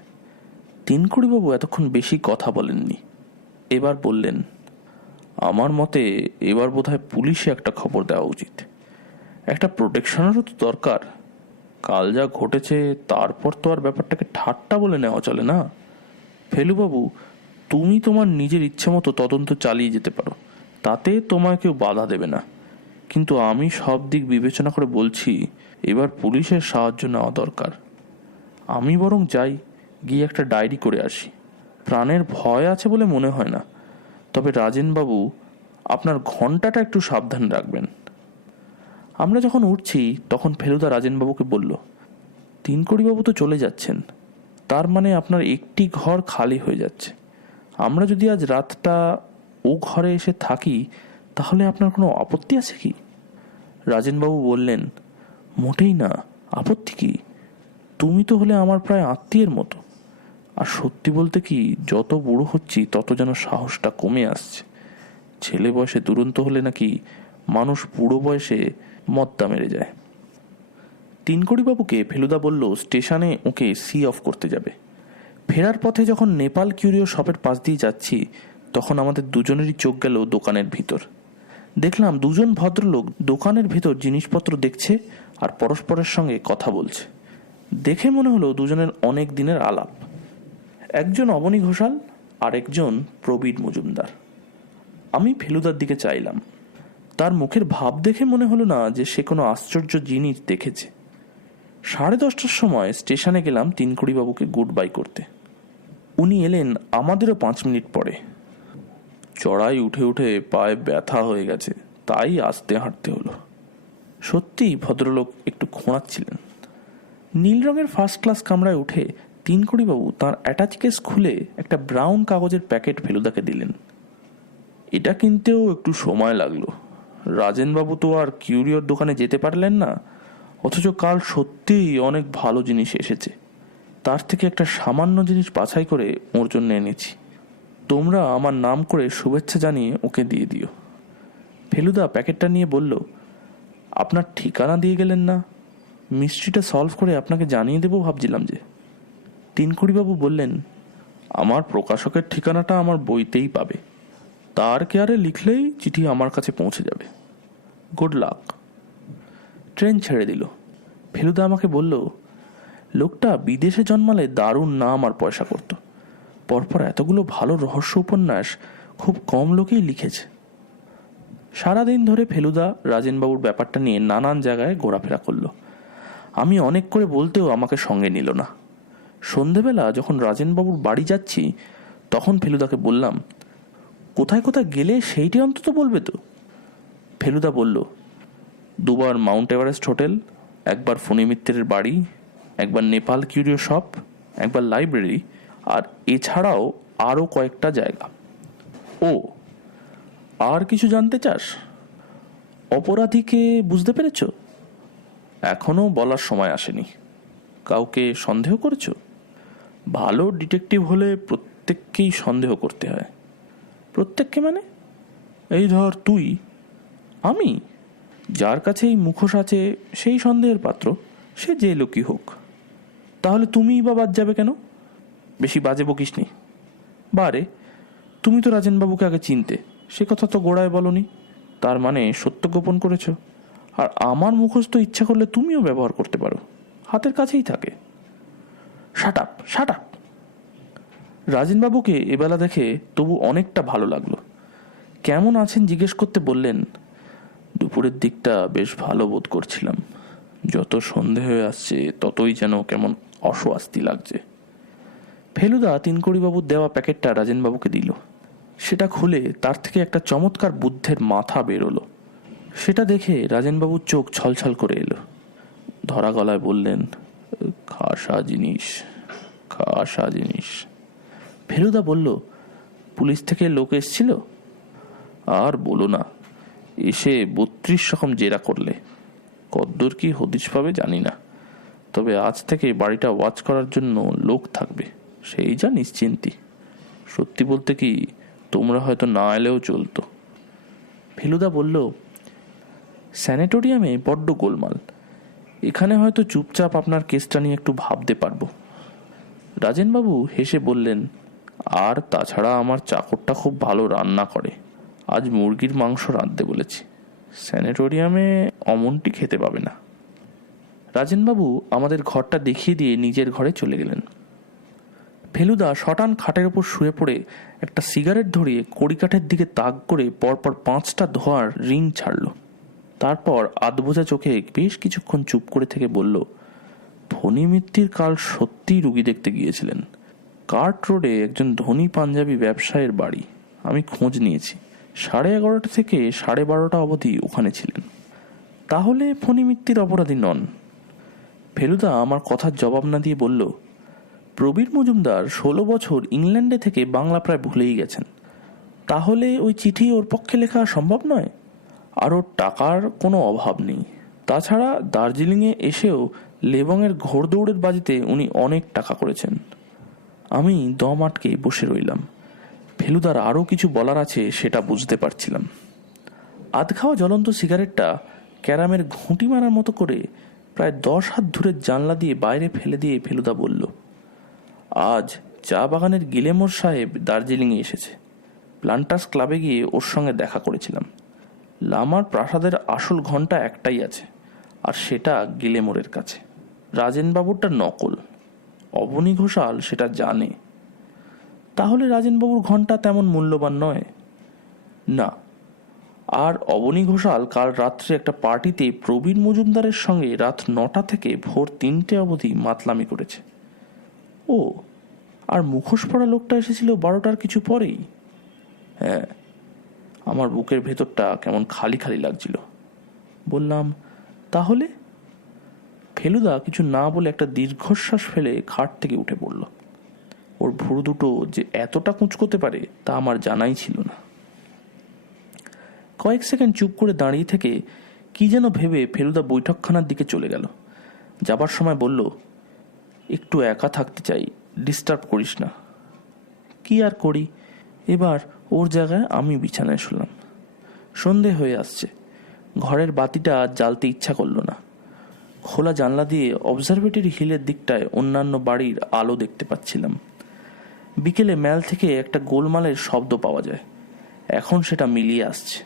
তিনকুড়িবাবু এতক্ষণ বেশি কথা বলেননি। এবার বললেন, আমার মতে এবার বোধহয় পুলিশে একটা খবর দেওয়া উচিত। একটা প্রোটেকশনেরও তো দরকার। কাল যা ঘটেছে তারপর তো আর ব্যাপারটাকে ঠাট্টা বলে নেওয়া চলে না। ফেলুবাবু, তুমি তোমার নিজের ইচ্ছে মতো তদন্ত চালিয়ে যেতে পারো, তাতে তোমায় কেউ বাধা দেবে না, কিন্তু আমি সব দিক বিবেচনা করে বলছি এবার পুলিশের সাহায্য নেওয়া দরকার। আমি বরং যাই, গিয়ে একটা ডায়েরি করে আসি। প্রাণের ভয় আছে বলে মনে হয় না, তবে রাজেনবাবু আপনার ঘন্টাটা একটু সাবধান রাখবেন। আমরা যখন উঠছি তখন ফেলুদা রাজেনবাবুকে বলল, তিনকড়িবাবু তো চলে যাচ্ছেন, তার মানে আপনার একটি ঘর খালি হয়ে যাচ্ছে। আমরা যদি আজ রাতটা ও ঘরে এসে থাকি তাহলে আপনার কোনো আপত্তি আছে কি? রাজেনবাবু বললেন, মোটেই না, আপত্তি কি? তুমি তো হলে আমার প্রায় আত্মীয়ের মতো। আর সত্যি বলতে কি, যত বুড়ো হচ্ছি তত যেন সাহসটা কমে আসছে। ছেলে বয়সে দুরন্ত হলে নাকি মানুষ বুড়ো বয়সে মদ্দা মেরে যায়। তিনকড়িবাবুকে ফেলুদা বলল স্টেশনে ওকে সি অফ করতে যাবে। ফেরার পথে যখন নেপাল কিউরিও শপের পাশ দিয়ে যাচ্ছি তখন আমাদের দুজনেরই চোখ গেল দোকানের ভিতর। দেখলাম দুজন ভদ্রলোক দোকানের ভিতর জিনিসপত্র দেখছে আর পরস্পরের সঙ্গে কথা বলছে। দেখে মনে হলো দুজনের অনেক দিনের আলাপ। একজন অবনী ঘোষাল আর একজন প্রবীর মজুমদার। আমি ফেলুদার দিকে চাইলাম। তার মুখের ভাব দেখে মনে হলো না যে সে কোনো আশ্চর্য জিনিস দেখেছে। 10:30টার সময় স্টেশনে গেলাম তিনকড়িবাবুকে গুড বাই করতে। উনি এলেন আমাদেরও 5 মিনিট পরে। চড়াই উঠে উঠে পায়ে ব্যথা হয়ে গেছে, তাই আস্তে হাঁটতে হলো। সত্যিই ভদ্রলোক একটু খোঁড়াচ্ছিলেন। নীল রঙের ফার্স্ট ক্লাস কামরায় উঠে তিনকড়িবাবু তাঁর অ্যাটাচ কেস খুলে একটা ব্রাউন কাগজের প্যাকেট ফেলুদাকে দিলেন। এটা কিনতেও একটু সময় লাগলো। রাজেনবাবু তো আর কিউরিওর দোকানে যেতে পারলেন না, অথচ কাল সত্যিই অনেক ভালো জিনিস এসেছে। তার থেকে একটা সামান্য জিনিস বাছাই করে ওর জন্য এনেছি। তোমরা আমার নাম করে শুভেচ্ছা জানিয়ে ওকে দিয়ে দিও। ফেলুদা প্যাকেটটা নিয়ে বলল, আপনার ঠিকানা দিয়ে গেলেন না? মিস্ট্রিটা সলভ করে আপনাকে জানিয়ে দেবো ভাবছিলাম যে। তিনকড়িবাবু বললেন, আমার প্রকাশকের ঠিকানাটা আমার বইতেই পাবে, তার কেয়ারে লিখলেই চিঠি আমার কাছে পৌঁছে যাবে। Good luck. ট্রেন ছেড়ে দিল। ফেলুদা আমাকে বলল, লোকটা বিদেশে জন্মালে দারুণ নাম আর পয়সা করত। পরপর এতগুলো ভালো রহস্য উপন্যাস খুব কম লোকেই লিখেছে। সারাদিন ধরে ফেলুদা রাজেনবাবুর ব্যাপারটা নিয়ে নানান জায়গায় ঘোরাফেরা করলো। আমি অনেক করে বলতেও আমাকে সঙ্গে নিল না। সন্ধেবেলা যখন রাজেনবাবুর বাড়ি যাচ্ছি তখন ফেলুদাকে বললাম, কোথায় কোথায় গেলে সেইটি অন্তত বলবে তো। ফেলুদা বলল, 2 বার মাউন্ট এভারেস্ট হোটেল, 1 বার ফণি মিত্রের বাড়ি, 1 বার নেপাল কিউরিও শপ, 1 বার লাইব্রেরি, আর এছাড়াও আরও কয়েকটা জায়গা। ও, আর কিছু জানতে চাস? অপরাধীকে বুঝতে পেরেছ? এখনো বলার সময় আসেনি। কাউকে সন্দেহ করেছ? ভালো ডিটেকটিভ হলে প্রত্যেককেই সন্দেহ করতে হয়। প্রত্যেককে মানে? এই ধর তুই। আমি? যার কাছে এই মুখোশ আছে সেই সন্দেহের পাত্র, সে যে লোকই হোক। তাহলে তুমিই বা বাদ যাবে কেন? বেশি বাজে বকিস নি। বারে, তুমি তো রাজেনবাবুকে আগে চিনতে, সে কথা তো গোড়ায় বলনি। তার মানে সত্য গোপন করেছ। আর আমার মুখোশ তো ইচ্ছা করলে তুমিও ব্যবহার করতে পারো, হাতের কাছেই থাকে। Shut up, shut up. রাজেনবাবুকে এবেলা দেখে তবু অনেকটা ভালো লাগলো। কেমন আছেন জিজ্ঞেস করতে বললেন, দুপুরের দিকটা বেশ ভালো বোধ করছিলাম। যত সন্ধে হয়ে আসছে ততই যেন কেমন অস্বস্তি লাগছে। ফেলুদা তিনকড়িবাবুর দেওয়া প্যাকেটটা রাজেনবাবুকে দিল। সেটা খুলে তার থেকে একটা চমৎকার বুদ্ধের মাথা বেরোলো। সেটা দেখে রাজেনবাবুর চোখ ছলছল করে এলো। ধরা গলায় বললেন, খাসা জিনিস, খাসা জিনিস। ফেলুদা বলল, পুলিশ থেকে লোক এসছিল? আর বলো না, এসে 32 রকম জেরা করলে। কদ্দূর কি হদিশ পাবে জানি না, তবে আজ থেকে বাড়িটা ওয়াচ করার জন্য লোক থাকবে, সেই যা নিশ্চিন্তি। সত্যি বলতে কি, তোমরা হয়তো না এলেও চলতো। ফেলুদা বলল, স্যানিটোরিয়ামে বড্ড গোলমাল, এখানে হয়তো চুপচাপ আপনার কেসটা নিয়ে একটু ভাবতে পারবো। রাজেনবাবু হেসে বললেন, আর তাছাড়া আমার চাকরটা খুব ভালো রান্না করে, আজ মুরগির মাংস রাঁধতে বলেছি। স্যানিটোরিয়ামে অমনটি খেতে পাবে না। রাজেনবাবু আমাদের ঘরটা দেখিয়ে দিয়ে নিজের ঘরে চলে গেলেন। ফেলুদা শটান খাটের ওপর শুয়ে পড়ে একটা সিগারেট ধরিয়ে কড়িকাঠের দিকে তাক করে পরপর 5টা ধোঁয়ার রিং ছাড়ল। তারপর আধবোঝা চোখে বেশ কিছুক্ষণ চুপ করে থেকে বলল, ফণি মিত্তির কাল সত্যিই রুগী দেখতে গিয়েছিলেন। কার্ট রোডে একজন ধনী পাঞ্জাবি ব্যবসায়ীর বাড়ি। আমি খোঁজ নিয়েছি, 11:30 থেকে 12:30 অবধি ওখানে ছিলেন। তাহলে ফণী মিত্তির অপরাধী নন। ফেলুদা আমার কথার জবাব না দিয়ে বলল, প্রবীর মজুমদার 16 বছর ইংল্যান্ডে থেকে বাংলা প্রায় ভুলেই গেছেন। তাহলে ওই চিঠি ওর পক্ষে লেখা সম্ভব নয়। আর ওর টাকার কোনো অভাব নেই। তাছাড়া দার্জিলিংয়ে এসেও লেবংয়ের ঘোড়দৌড়ের বাজিতে উনি অনেক টাকা করেছেন। আমি দম আটকে বসে রইলাম। ফেলুদার আরও কিছু বলার আছে সেটা বুঝতে পারছিলাম। আধখাওয়া জ্বলন্ত সিগারেটটা ক্যারামের ঘুঁটি মারার মতো করে প্রায় 10 হাত দূরের জানলা দিয়ে বাইরে ফেলে দিয়ে ফেলুদা বলল, আজ চা বাগানের গিলেমোর সাহেব দার্জিলিংয়ে এসেছে। প্লান্টার্স ক্লাবে গিয়ে ওর সঙ্গে দেখা করেছিলাম। লামার প্রাসাদের আসল ঘণ্টা একটাই আছে, আর সেটা গিলেমোরের কাছে। রাজেনবাবুরটা নকল। অবনী ঘোষাল সেটা জানে। তাহলে রাজেনবাবুর ঘণ্টা তেমন মূল্যবান নয়? না। আর অবনী ঘোষাল কাল রাত্রে একটা পার্টিতে প্রবীর মজুমদারের সঙ্গে রাত 9টা থেকে ভোর 3টে অবধি মাতলামি করেছে। ও, আর মুখোশ পরা লোকটা এসেছিল 12টার কিছু পরেই। হ্যাঁ। আমার বুকের ভেতরটা কেমন খালি খালি লাগছিল। বললাম, তাহলে? ফেলুদা কিছু না বলে একটা দীর্ঘশ্বাস ফেলে খাট থেকে উঠে পড়ল। ওর ভুরু দুটো যে এতটা কুঁচকোতে পারে তা আমার জানাই ছিল না। কয়েক সেকেন্ড চুপ করে দাঁড়িয়ে থেকে কি যেন ভেবে ফেলুদা বৈঠকখানার দিকে চলে গেল। যাবার সময় বলল, একটু একা থাকতে চাই, ডিস্টার্ব করিস না। কি আর করি, এবার ওর জায়গায় আমি বিছানায় শুলাম। সন্ধে হয়ে আসছে। ঘরের বাতিটা জ্বালতে ইচ্ছা করল না। খোলা জানলা দিয়ে অবজারভেটরি হিলের দিকটায় অন্যান্য বাড়ির আলো দেখতে পাচ্ছিলাম। বিকেলে ম্যাল থেকে একটা গোলমালের শব্দ পাওয়া যায়। এখন সেটা মিলিয়ে আসছে।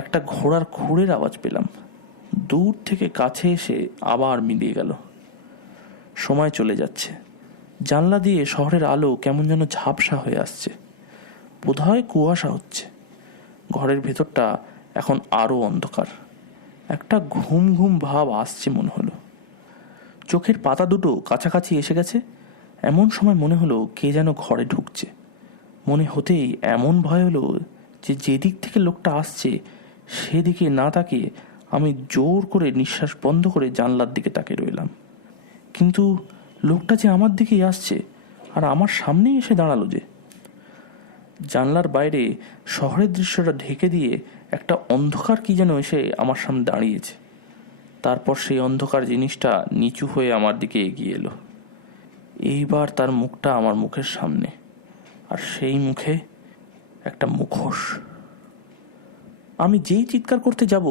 একটা ঘোড়ার খুঁড়ের আওয়াজ পেলাম। দূর থেকে কাছে এসে আবার মিলিয়ে গেল। সময় চলে যাচ্ছে। জানলা দিয়ে শহরের আলো কেমন যেন ঝাপসা হয়ে আসছে। বোধহয় কুয়াশা হচ্ছে। ঘরের ভেতরটা এখন আরো অন্ধকার। একটা ঘুম ঘুম ভাব আসছে মনে হলো। চোখের পাতা দুটো কাছাকাছি এসে গেছে। এমন সময় মনে হলো কে যেন ঘরে ঢুকছে। মনে হতেই এমন ভয় হলো যে যেদিক থেকে লোকটা আসছে সেদিকে না তাকিয়ে আমি জোর করে নিঃশ্বাস বন্ধ করে জানলার দিকে তাকিয়ে রইলাম। কিন্তু লোকটা যে আমার দিকেই আসছে, আর আমার সামনেই এসে দাঁড়ালো যে। জানলার বাইরে শহরের দৃশ্যটা ঢেকে দিয়ে একটা অন্ধকার কি যেন এসে আমার সামনে দাঁড়িয়েছে। তারপর সেই অন্ধকার জিনিসটা নিচু হয়ে আমার দিকে এগিয়ে এলো। এইবার তার মুখটা আমার মুখের সামনে, আর সেই মুখে একটা মুখোশ। আমি যেই চিৎকার করতে যাব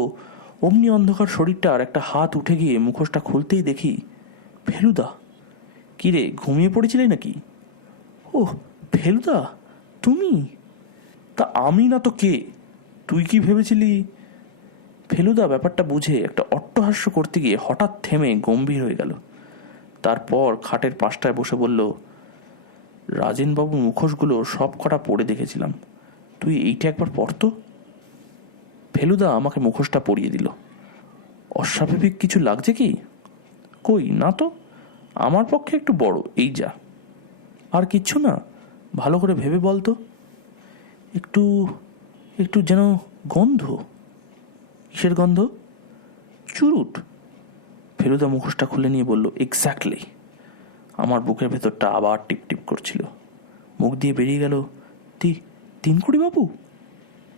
অমনি অন্ধকার শরীরটার একটা হাত উঠে গিয়ে মুখোশটা খুলতেই দেখি ফেলুদা। কিরে, ঘুমিয়ে পড়েছিলে নাকি? ওহ ফেলুদা, তুমি? তা আমি না তো কে? তুই কি ভেবেছিলি? ফেলুদা ব্যাপারটা বুঝে একটা অট্টহাস্য করতে গিয়ে হঠাৎ থেমে গম্ভীর হয়ে গেল। তারপর খাটের পাশটায় বসে বলল, রাজেনবাবুর মুখোশগুলো সব কটা পড়ে দেখেছিলাম, তুই এইটা একবার পড়তো। ফেলুদা আমাকে মুখোশটা পরিয়ে দিল। অস্বাভাবিক কিছু লাগছে কি? কই না তো, আমার পক্ষে একটু বড়, এই যা। আর কিচ্ছু না? ভালো করে ভেবে বলতো। একটু একটু যেন গন্ধ। কিসের গন্ধ? চুরুট। ফেলুদা মুখোশটা খুলে নিয়ে বলল, এক্স্যাক্টলি। আমার বুকের ভেতরটা আবার টিপ টিপ করছিল। মুখ দিয়ে বেরিয়ে গেল, 3 বাবু।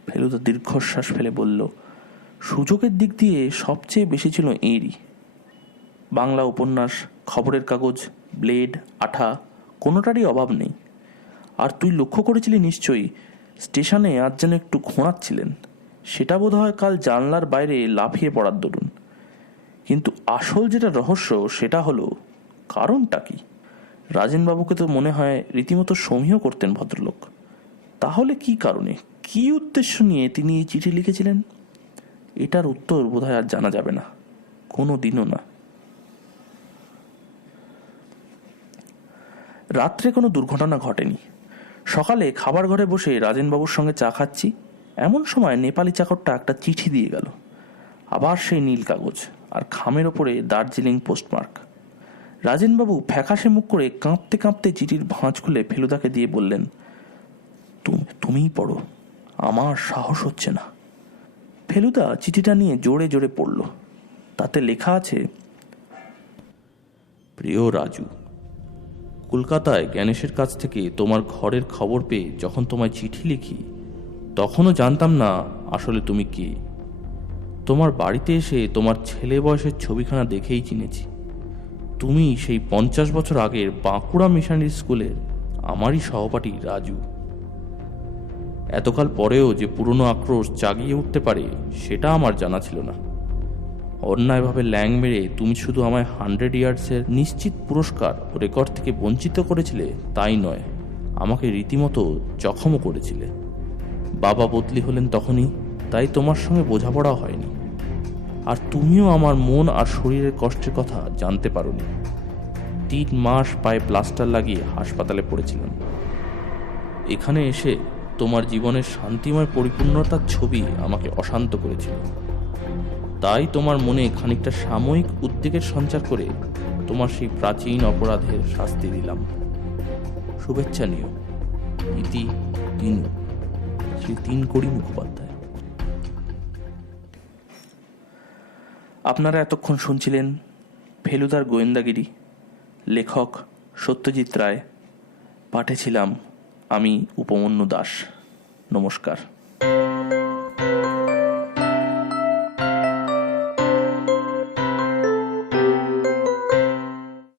ফেলুদা দীর্ঘশ্বাস ফেলে বলল, সুযোগের দিক দিয়ে সবচেয়ে বেশি ছিল এঁরই। বাংলা উপন্যাস, খবরের কাগজ, ব্লেড, আঠা, কোনোটারই অভাব নেই। আর তুই লক্ষ্য করেছিলি নিশ্চয়ই, স্টেশনে আজ যেন একটু ঘোরাচ্ছিলেন। সেটা বোধ হয় কাল জানলার বাইরে লাফিয়ে পড়ার দরুন। কিন্তু আসল যেটা রহস্য সেটা হলো কারণটা কি। রাজেনবাবুকে তো মনে হয় রীতিমতো সমীহ করতেন ভদ্রলোক। তাহলে কি কারণে, কি উদ্দেশ্য নিয়ে তিনি এই চিঠি লিখেছিলেন? এটার উত্তর বোধহয় আর জানা যাবে না, কোনো দিনও না। রাত্রে কোনো দুর্ঘটনা ঘটেনি। সকালে খাবার ঘরে বসে রাজেনবাবুর সঙ্গে চা খাচ্ছি, এমন সময় নেপালি চাকরটা একটা চিঠি দিয়ে গেল। আবার সেই নীল কাগজ, আর খামের ওপরে দার্জিলিং পোস্টমার্ক। রাজেনবাবু ফ্যাকাশে মুখ করে কাঁপতে কাঁপতে চিঠির ভাঁজ খুলে ফেলুদাকে দিয়ে বললেন, তুমিই পড়ো, আমার সাহস হচ্ছে না। ফেলুদা চিঠিটা নিয়ে জোরে জোরে পড়ল। তাতে লেখা আছে, প্রিয় রাজু, কলকাতায় জ্ঞানেশের কাছ থেকে তোমার ঘরের খবর পেয়ে যখন তোমায় চিঠি লিখি, তখনও জানতাম না আসলে তুমি কে। তোমার বাড়িতে এসে তোমার ছেলে বয়সের ছবিখানা দেখেই চিনেছি। তুমি সেই 50 বছর আগের বাঁকুড়া মিশনারি স্কুলের আমারই সহপাঠী রাজু। এতকাল পরেও যে পুরনো আক্রোশ জাগিয়ে উঠতে পারে সেটা আমার জানা ছিল না। অন্যায়ভাবে ল্যাং মেরে তুমি শুধু আমায় 100 ইয়ার্সের নিশ্চিত পুরস্কার ও রেকর্ড থেকে বঞ্চিত করেছিলে তাই নয়, আমাকে রীতিমতো জখমও করেছিলে। বাবা বদলি হলেন তখনই, তাই তোমার সঙ্গে বোঝাপড়া হয়নি। আর তুমিও আমার মন আর শরীরের কষ্টের কথা জানতে পারোনি। 3 মাস পায়ে প্লাস্টার লাগিয়ে হাসপাতালে পড়েছিলাম। এখানে এসে তোমার জীবনের শান্তিময় পরিপূর্ণতার ছবি আমাকে অশান্ত করেছিল। তাই তোমার মনে খানিকটা সাময়িক উদ্বেগের সঞ্চার করে তোমার সেই প্রাচীন অপরাধের শাস্তি দিলাম। শুভেচ্ছা নিও। ইতি তিনু, শ্রী তিনকড়ি মুখোপাধ্যায়। আপনারা এতক্ষণ শুনছিলেন ফেলুদার গোয়েন্দাগিরি। লেখক সত্যজিৎ রায়, পাঠে ছিলাম আমি উপমন্যু দাস। নমস্কার।